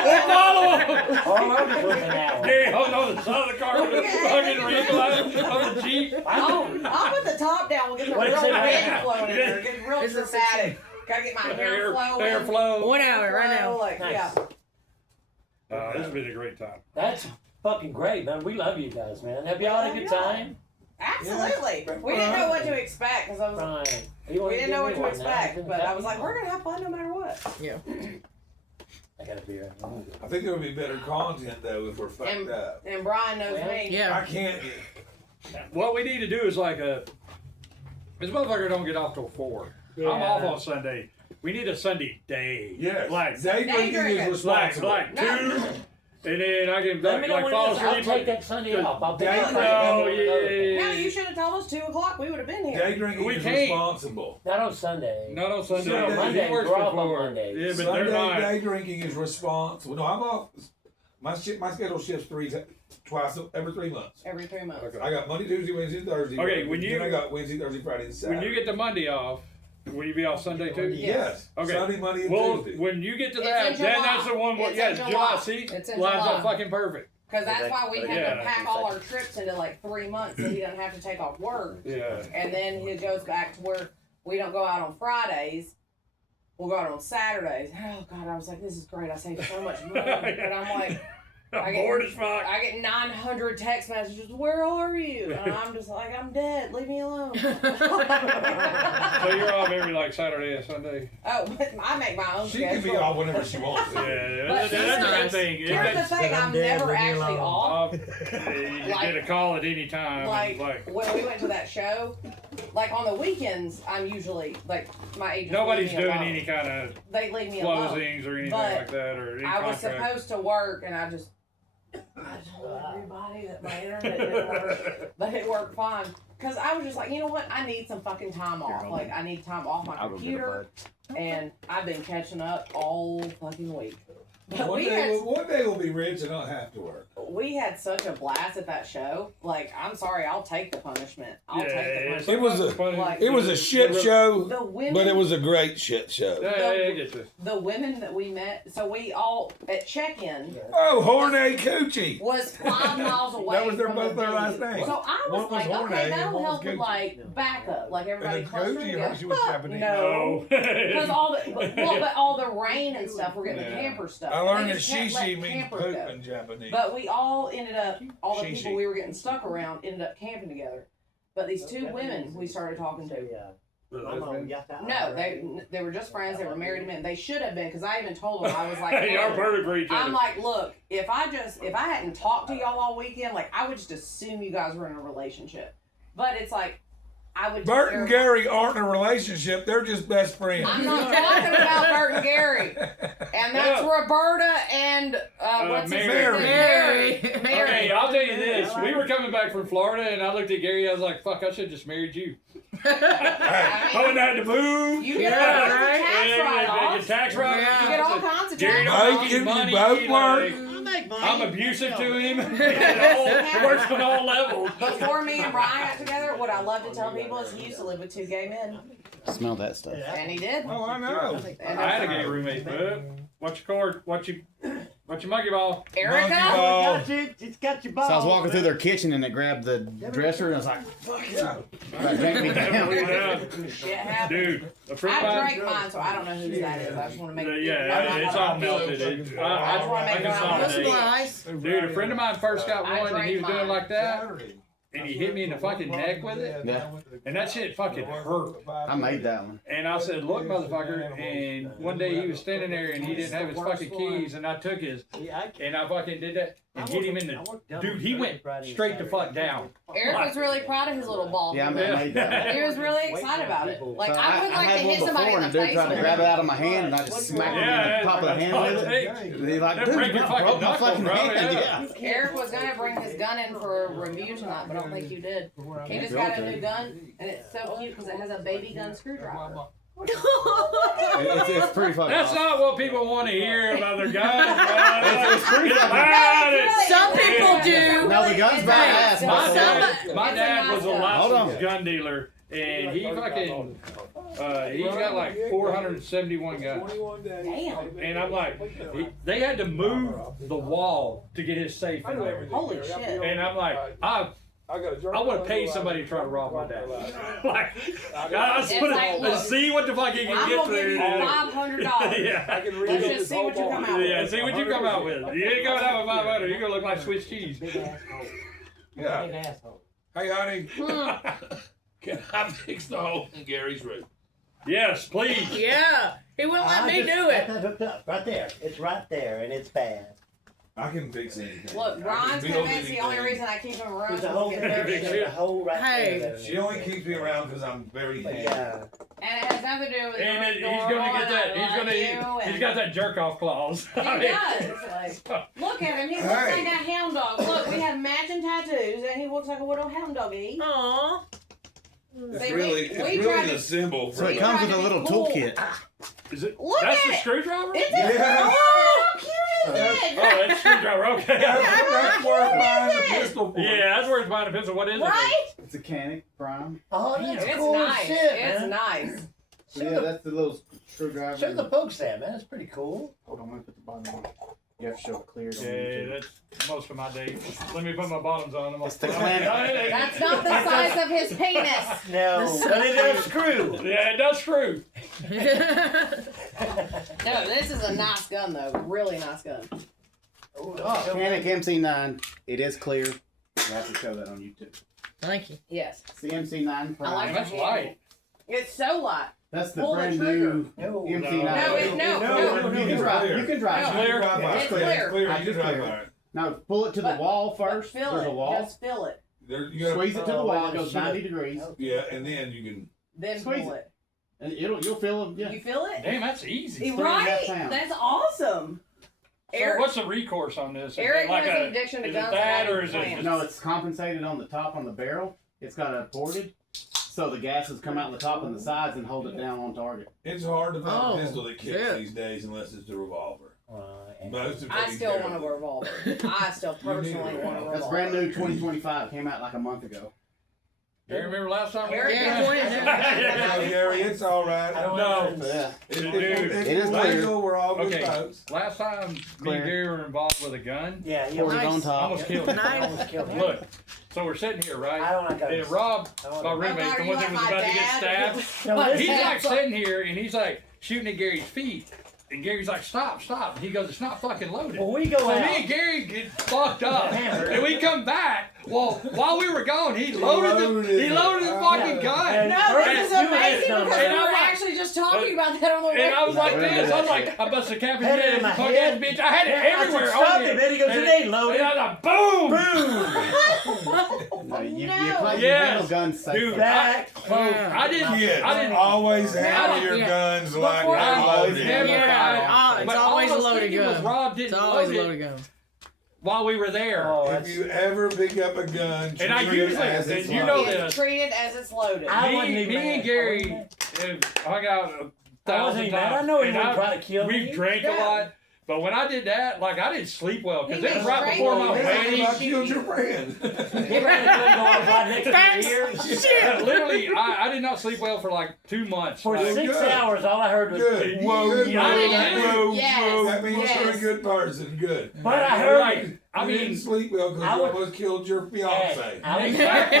We'll follow him. all over with an hour. Gary, hold it on the side of the car with the fucking ring light on the Jeep. I'll put the top down. We'll get the What's real it wind at? flowing in there. Get real Is it dramatic. Gotta get my hair flowing. Airflow. 1 hour right Flow, now. Like, Nice. yeah. This has been a great time. That's fucking great, man. We love you guys, man. Have y'all had a good time? Absolutely. We didn't know what to expect because I was. Right. We didn't know what to expect, but I was like, we're gonna have fun no matter what. Yeah. I got a beer. I think there would be better content though if we're fucked up. And Brian knows Well, me. Yeah. I can't get. What we need to do is like this motherfucker don't get off till 4. I'm off on Sunday. We need a Sunday day. Yes. Like, Day drinking drinking. is like responsible. 2, and then I can Let me know like when fall it is. I'll asleep. take that Sunday off. I'll take Day- that No, Sunday off. yeah. No, you should have told us 2 o'clock. We would have been here. Day drinking We is can't. responsible. Not on Sunday. Not on Sunday. No, He Monday, works we're off on before. Mondays. Yeah, but Sunday they're not. day drinking is responsible. No, I'm off. My schedule shifts twice every 3 months. Every 3 months. Okay. I got Monday, Tuesday, Wednesday, Thursday. Okay, when you- then I got Wednesday, Thursday, Friday, and Saturday. When you get the Monday off, will you be off Sunday too? Yes. Okay. Sunday, Monday, and Well, Tuesday. when you get to It's that, in then July. that's the one. It's Yeah, in July. July. See, It's in lines July. up fucking perfect. Because that's why we had Yeah. to pack all our trips into like 3 months so he doesn't have to take off work. Yeah. And then he goes back to where we don't go out on Fridays. We'll go out on Saturdays. Oh God, I was like, this is great. I saved so much money. But I'm like, I'm bored as fuck. I get 900 text messages. Where are you? And I'm just like, I'm dead. Leave me alone. So you're off every like Saturday and Sunday. Oh, but I make my own She schedule. can be off whenever she wants. Yeah, But that's a good nice. thing. Here's the thing, I'm never actually off. You can Like- get a call at any time. Like, Like when we went to that show, like on the weekends, I'm usually like my agent. nobody's leave me doing alone. any kind of They leave me alone. closings or anything But like that, or any I was contract. supposed to work, and I told everybody that my internet didn't work, but it worked fine. Cause I was just like, you know what? I need some fucking time off. Like I need time off my I'll go get a computer, and I've been catching up all fucking week. But One day we'll be rich and not have to work. we had such a blast at that show. Like, I'm sorry, I'll take the punishment. I'll take the punishment. It was a- Like, It was a shit show, The women, but it was a great shit show. Yeah, I get this. the women that we met. So we all at check-in Oh, Horney Coochie. was 5 miles away. That was their from both the their venue. last name. So I One was was like, Horney okay, and that'll one was help with Coochie. like backup, like everybody And the clustered Coochie, together. she was Japanese. No. Because No. all the but all the rain and stuff, we're getting the Yeah. camper stuff. I They learned that just can't let shishi means campers poop go. in Japanese. But we all ended up, all the Shishi. people we were getting stuck around ended up camping together. But these 2 women we started talking to. No, they were just friends. They were married men. They should have been, because I even told them, I was like, Y'all perfect for each other. I'm like, look, if I hadn't talked to y'all all weekend, like I would just assume you guys were in a relationship. But it's like, I would. Bert and Gary aren't in a relationship. They're just best friends. I'm not talking about Bert and Gary, and that's Yeah. Roberta and what's his Mary. name? Mary. Okay, I'll tell you this. We were coming back from Florida, and I looked at Gary. I was like, "Fuck, I should have just married you. I wouldn't have had to move. You get Yeah, all kinds of right? tax Get write-offs. tax write-offs. Yeah. You get all kinds of Gary tax don't Both make you any money. both work. like, I'm abusive to him. It works on all levels. Before me and Brian got together, what I love to tell people is he used to live with 2 gay men, Smell that stuff. and he did. Oh, I know. And I had a gay roommate, but what's your cord? What's your monkey ball? Erica, Monkey ball. It's got your So I was walking through their kitchen and they grabbed the dresser and I was like, Fuck yeah. that drank me down. shit happened. Dude, a friend of I mine. drank mine, so I don't know whose that is. I just want to make Yeah, it's all melted. I just wanna make can it all consolidate. Nice. Dude, a friend of mine first got I one and he was drank doing mine. like that. Saturday. and he hit me in the fucking neck with it. Yeah. And that shit fucking hurt. I made that one. And I said, look, motherfucker. And one day he was standing there and he didn't have his fucking keys, and I took his, and I fucking did that and hit him in the. Dude, he went straight the fuck down. Eric was really proud of his little ball. Yeah, I made that one. He was really excited about it. Like, So I would like had to one hit somebody before, in and the a dude face tried to with grab it. it out of my hand, and I just smacked him in the top of the hand with it. And he's like, That dude, break you your fucking broke my knuckle, fucking bro, hand. yeah. Yeah. Eric was gonna bring his gun in for a review tonight, but I don't think you did. He just got a new gun, and it's so cute because it has a baby gun screwdriver. It's pretty fucking That's awesome. not what people want to hear about their guns, man. It's pretty Get fucking about it. Some people do. No, the gun's badass. My It's dad a was a nice gun. Hold on. licensed gun dealer, and he fucking, he's got like 471 guns. Damn. And I'm like, they had to move the wall to get his safe in there. Holy shit. And I'm like, I want to pay somebody to try to rob my dad. Like, let's It's put it- like, let's look, see what the fuck you can I'm get gonna give you through. $500. Yeah. Let's just see what you come out with. Yeah, see what you come out with. You ain't going out with 500. You're gonna look like Swiss cheese. Yeah. Hey, honey, can I fix the hole in Gary's roof? Yes, please. Yeah. He wouldn't let me do it. That's hooked up right there. It's right there, and it's bad. I can fix anything. Look, Ron's convinced the only reason I keep him around is There's a to hole get there. their There's shit. a hole right Hey. there. She only keeps me around because I'm very But handy. yeah. And it has nothing to do with And the he's door gonna get that. and He's I love gonna. you He's and- got that jerk off clause. He does. Like, look at him. He looks like that hound dog. Look, we have matching tattoos, and he looks like a little hound doggy. Aw. It's See, really, we it's tried really to- the symbol So for it comes with a little Cool. toolkit. Is it? Look That's at the it. screwdriver. It's Yeah. oh, how cute is it? Oh, that's screwdriver. Okay. That's worth buying a pistol for. Yeah, that's worth buying a pencil. What is it? Right? It's a Canic Prime. Oh, that's It's cool nice. as shit, It's man. nice. So yeah, that's the little screwdriver. Show the folks that, man. That's pretty cool. Hold on, I'm gonna put the bottom on. You have to show it clear. on Yeah, YouTube. that's most of my days. Let me put my bottoms on. It's the Canic. That's not the size of his penis. No, but it does screw. Yeah, it does screw. No, this is a nice gun though. Really nice gun. Oh, Canic MC9. It is clear. You have to show that on YouTube. Thank you. Yes. It's the MC9 Prime. I like That's light. It's so light. That's the Pull the brand trigger. new No. MC9. No, it- no. You can drive. You can drive. No. Clear. It's clear. You can drive by it. Now pull it to the But- wall But first. feel There's it. a wall. Just feel it. There, you gotta, Squeeze it to the Oh, wall. wait, It goes should've- 90 degrees. yeah, and then you can. Then Squeeze pull it. it. And you'll feel it. Yeah. You feel it? Damn, that's easy. It's 3.5 Right? pounds. That's awesome. So Eric, what's the recourse on this? Is Eric it like has an a, addiction to is guns it that and or is it plans. just, No, it's compensated on the top on the barrel. It's got a ported, so the gases come out the top and the sides and hold it down on target. It's hard to find Oh, a pistol that kicks shit. these days unless it's a revolver. And Most of I these still are- want a revolver. I still personally want a revolver. That's brand new 2025. Came out like a month ago. do you remember last time we Eric, did Yeah, that? point it. No, Gary, it's all I right. don't No. know. Yeah. It is clear. legal. We're all good Okay. folks. Last time me Clear. and Gary were involved with a gun, Yeah, you Ported on Nice. top. almost killed him. Nice. almost killed me. Look, so we're sitting here, I right? don't like And Rob, my roommate, God, the are one you that was like about my to get dad? stabbed, No, But he's listen, like sitting here and he's like shooting at Gary's feet. And Gary's like, stop. And he goes, it's not fucking loaded. when we go So out, me and Gary get fucked up, Hammered. and we come back. Well, while we were gone, he loaded the loaded fucking And gun. No, this is First, amazing you because had we some- were And I'm actually just talking about that on the way. And I was like No, this. I was like, I busted cap his Had it head, in my fuck head. ass bitch. I had it Yeah, I everywhere said, on stop here. it, man. He goes, And it ain't loaded. And I was like, boom. No, you No. play Yes. handle guns safe. Dude, that close. Yeah. I didn't. Kids, I didn't. always handle your Yeah. guns like Before they're I loaded. never Yeah. tried. Oh, it's But all always I a was loaded thinking was gun. Rob It's didn't always a load it loaded gun. while we were there. Oh, If that's, you ever pick up a gun, And I treat it usually- as and it's you know loaded. this. It's treated as it's loaded. I wasn't me even and mad. Gary have hung out a I wasn't thousand even mad. times. I know he and wouldn't try to kill me. We've drank a Yeah. lot. But when I did that, like, I didn't sleep well because He it was was right drinking. before my He was wedding. I killed your friend. Get ready to go right next Facts. to your ear. Yeah, literally, I did not sleep well for like 2 months. For Like, 6 good. hours, all I heard was, Good. whoa, Good. whoa, I did. whoa. Yes. That means you're a Yes. good person. Good. But I heard like, I You didn't mean, sleep well because I you would- almost killed your fiance. I was- exactly.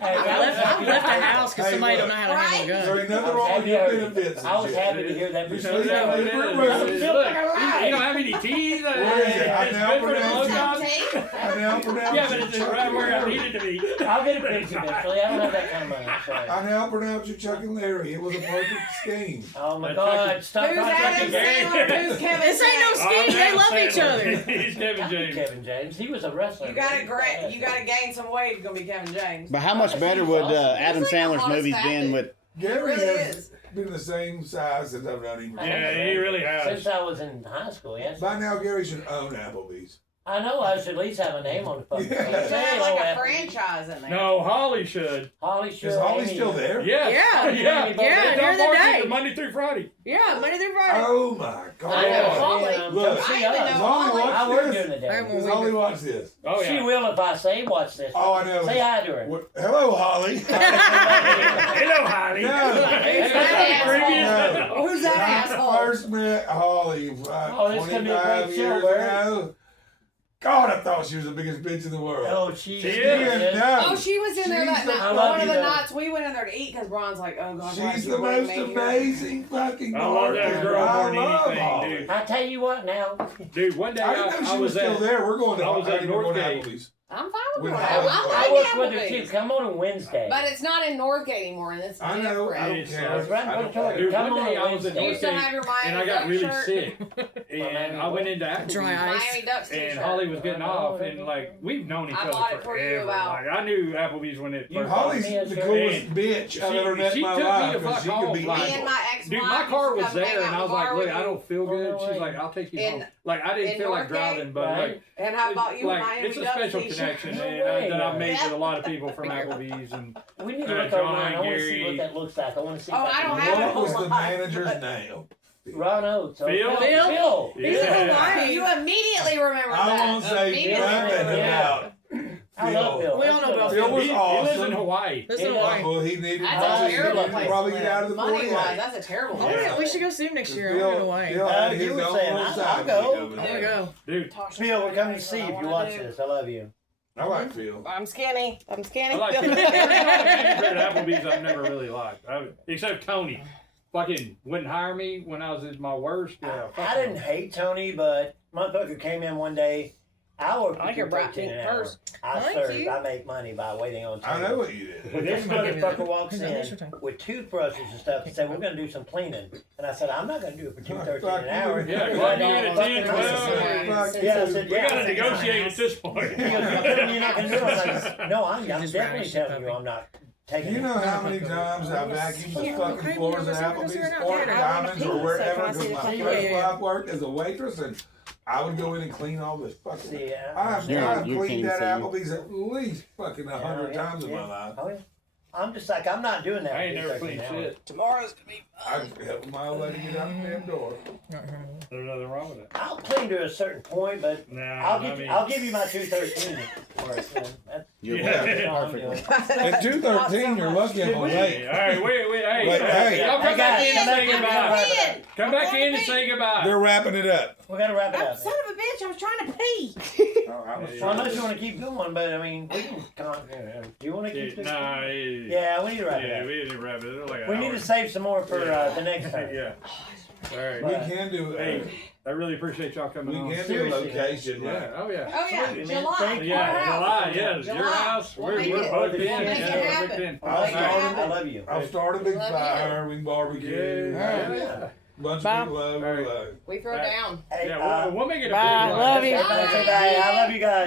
I left the house because Hey, somebody look. don't know how to handle a There gun. ain't nothing I was wrong with happy your to- benefits. I was and shit. happy to hear that. You You sleep sleep in well. a different room. Look, you don't have any teeth. Where is it? I It's now good for the pronounce blowjob. I now pronounce Yeah, but it's right where I needed to be. I'll get a picture eventually. I don't have that kind of money. I'm sorry. I now pronounce you Chuck and Larry. It was a perfect scheme. Oh my That's God! Stop Who's trying Adam to Gary. Sandler? Who's Kevin This ain't no James? scheme. They love each other. He's Kevin James. Kevin James. He was a wrestler. You gotta gain some weight. It's gonna be Kevin James. But how much better would Adam He's like the Sandler's hottest movies faggot. been with? Gary really has is. been the same size since I've known him. Yeah, he really has. Since I was in high school, yes. By now, Gary should own Applebee's. I know I should at least have a name on the fucking Yeah. thing. You should Say have hello, like a Apple. franchise in there. No, Holly should. Holly should. Is Holly still there? Yes. Yeah. Yeah. Yeah, They near the don't day. work Monday through Friday. Yeah, Monday through Friday. Oh my I know God. Holly. Look, Come I see even us. Does know Holly Holly. I watch work this? during the day. Alright, well, Does Holly watch this? Oh She yeah. will if I say watch this. Oh, I know. Say hi to her. What- Hello, Holly. Hello, Holly. No. Who's that Previous- No. Who's that When I asshole? first met Holly Oh, this could be a 25 great years show, Larry. ago. God, I thought she was the biggest bitch in the world. Oh, she She is. is. No. Oh, she was in there She's that the- night. I love One of you, the though. nights we went in there to eat because Ron's like, oh God, why She's did the you bring most me here? amazing fucking I love that bartender. girl I more than love anything, Holly. dude. I tell you what now. Dude, one day I didn't know I she was was still at. there. We're going to I was at we're going to Northgate. Applebee's. I'm fine with When her. Holly- I I work like with her too. Applebee's. Come on Wednesday. But it's not in Northgate anymore, and it's I know. I don't It's, care. That's right, I go don't to her. care. Dude, Come one on day I was at Do you Wednesday. still have your Miami And I got Duck really shirt? sick, and I went into Applebee's. Dry ice. Miami Ducks And t-shirt. Holly was getting off, and like we've known each I other bought it for you forever. about- Like I knew Applebee's when it You first. Holly's Me as the well. coolest And bitch I've ever met she in my took me life. to 'Cause fuck she could be home, like- Me evil. and my ex-wife Dude, my used car to was come hang there, out and I in was the like, bar "Look, with I you. don't feel good." Oh, She's no like, "I'll take you In- home." Like I didn't in feel like Northgate? driving, but Right. like. And I bought you a Like Miami it's a Ducks special t-shirt. connection No and, that I've way. made with a lot of people from Applebee's, and We need to look John online. I want to see Gary. what that looks like. I want to see. Oh, if I don't can- have it. What was the Hold on. manager's name? Ron Oates. Oh, Phil? Phil. He's in Yeah. Hawaii. You immediately remember that. I won't say Immediately nothing remember that. about I love Phil. We all know about Phil was he lives in awesome. Hawaii. This is Yeah. Hawaii. Well, he needed That's Oh, a he terrible needed place probably to get out of the live. Money-wise, 48. that's a terrible Oh, place. yeah, we should go soon next year. I'm Phil, going away. Phil had You his were own saying, little I'll side go. gig over There we there. go. Dude, Phil, we're coming to see if you watch this. I love you. I like Phil. I'm skinny. I'm skinny. I like Phil. At Applebee's, I've never really liked, except Tony. Fucking wouldn't hire me when I was at my worst. I didn't hate Tony, but motherfucker came in one day. I worked I like your bright pink purse. I Thank served. you. I make money by waiting on I Tony. know what you did. Well, this motherfucker walks Here's in your time. with toothbrushes and stuff and said, "We're gonna do some cleaning." And I said, "I'm not gonna do it for $2.13 an hour." Yeah, Right clock you now, in at fucking 10, listen. 12. Yeah, I said, We yeah. gotta negotiate at this point. He goes, "You're not gonna do it." I'm like, "No, I'm Just definitely radish and telling you, puppy. I'm not taking You it." know how many times I vacuumed the fucking floors at Applebee's or at Diamonds or wherever because my Yeah, first yeah. wife worked as a waitress and I would go in and clean all this fucking. See, I've Yeah, you cleaned can't that see. Applebee's at least fucking 100 times in my life. Oh, yeah. I'm just like, I'm not doing that. I ain't for never 13 cleaned hours. shit. Tomorrow's gonna be I helped my old lady get out the damn door. There's nothing wrong with it. I'll clean to a certain point, but Nah, I'll give you my 213 for it. That's You're Yeah. welcome. all I'm doing. At 213, you're lucky I'm late. All right, wait, hey, Wait, hey. y'all come back in and say Come goodbye. back in. Come back in and say goodbye. They're wrapping it up. We're gonna wrap it up. Son of a bitch, I was trying to pee. Oh, I was Yeah. Well, unless you want to keep going, but I mean, we can. Do you want to keep this? Nah, Yeah, we need to wrap yeah, it up. we didn't wrap it. It was like an We need hour. to save some more for the next time. Yeah. All right. We can do Hey, it. I really appreciate y'all coming on. We can do a Seriously. location. Yeah. Right? Oh yeah. Oh yeah, Absolutely, man. July. Thank you. Yeah, Our house. July, yeah, it's your July. house. We'll We're make it. booked in. Make it Yeah, we're happen. booked in. I love you. Alright. I love you. I'll start a big Love you. fire. We can barbecue. Yeah. Bunch Bye. of people over. Alright. Like, We throw Alright. down. Hey, Yeah, we'll make it a big Bye. one. Love you. Everybody say bye. I love you guys.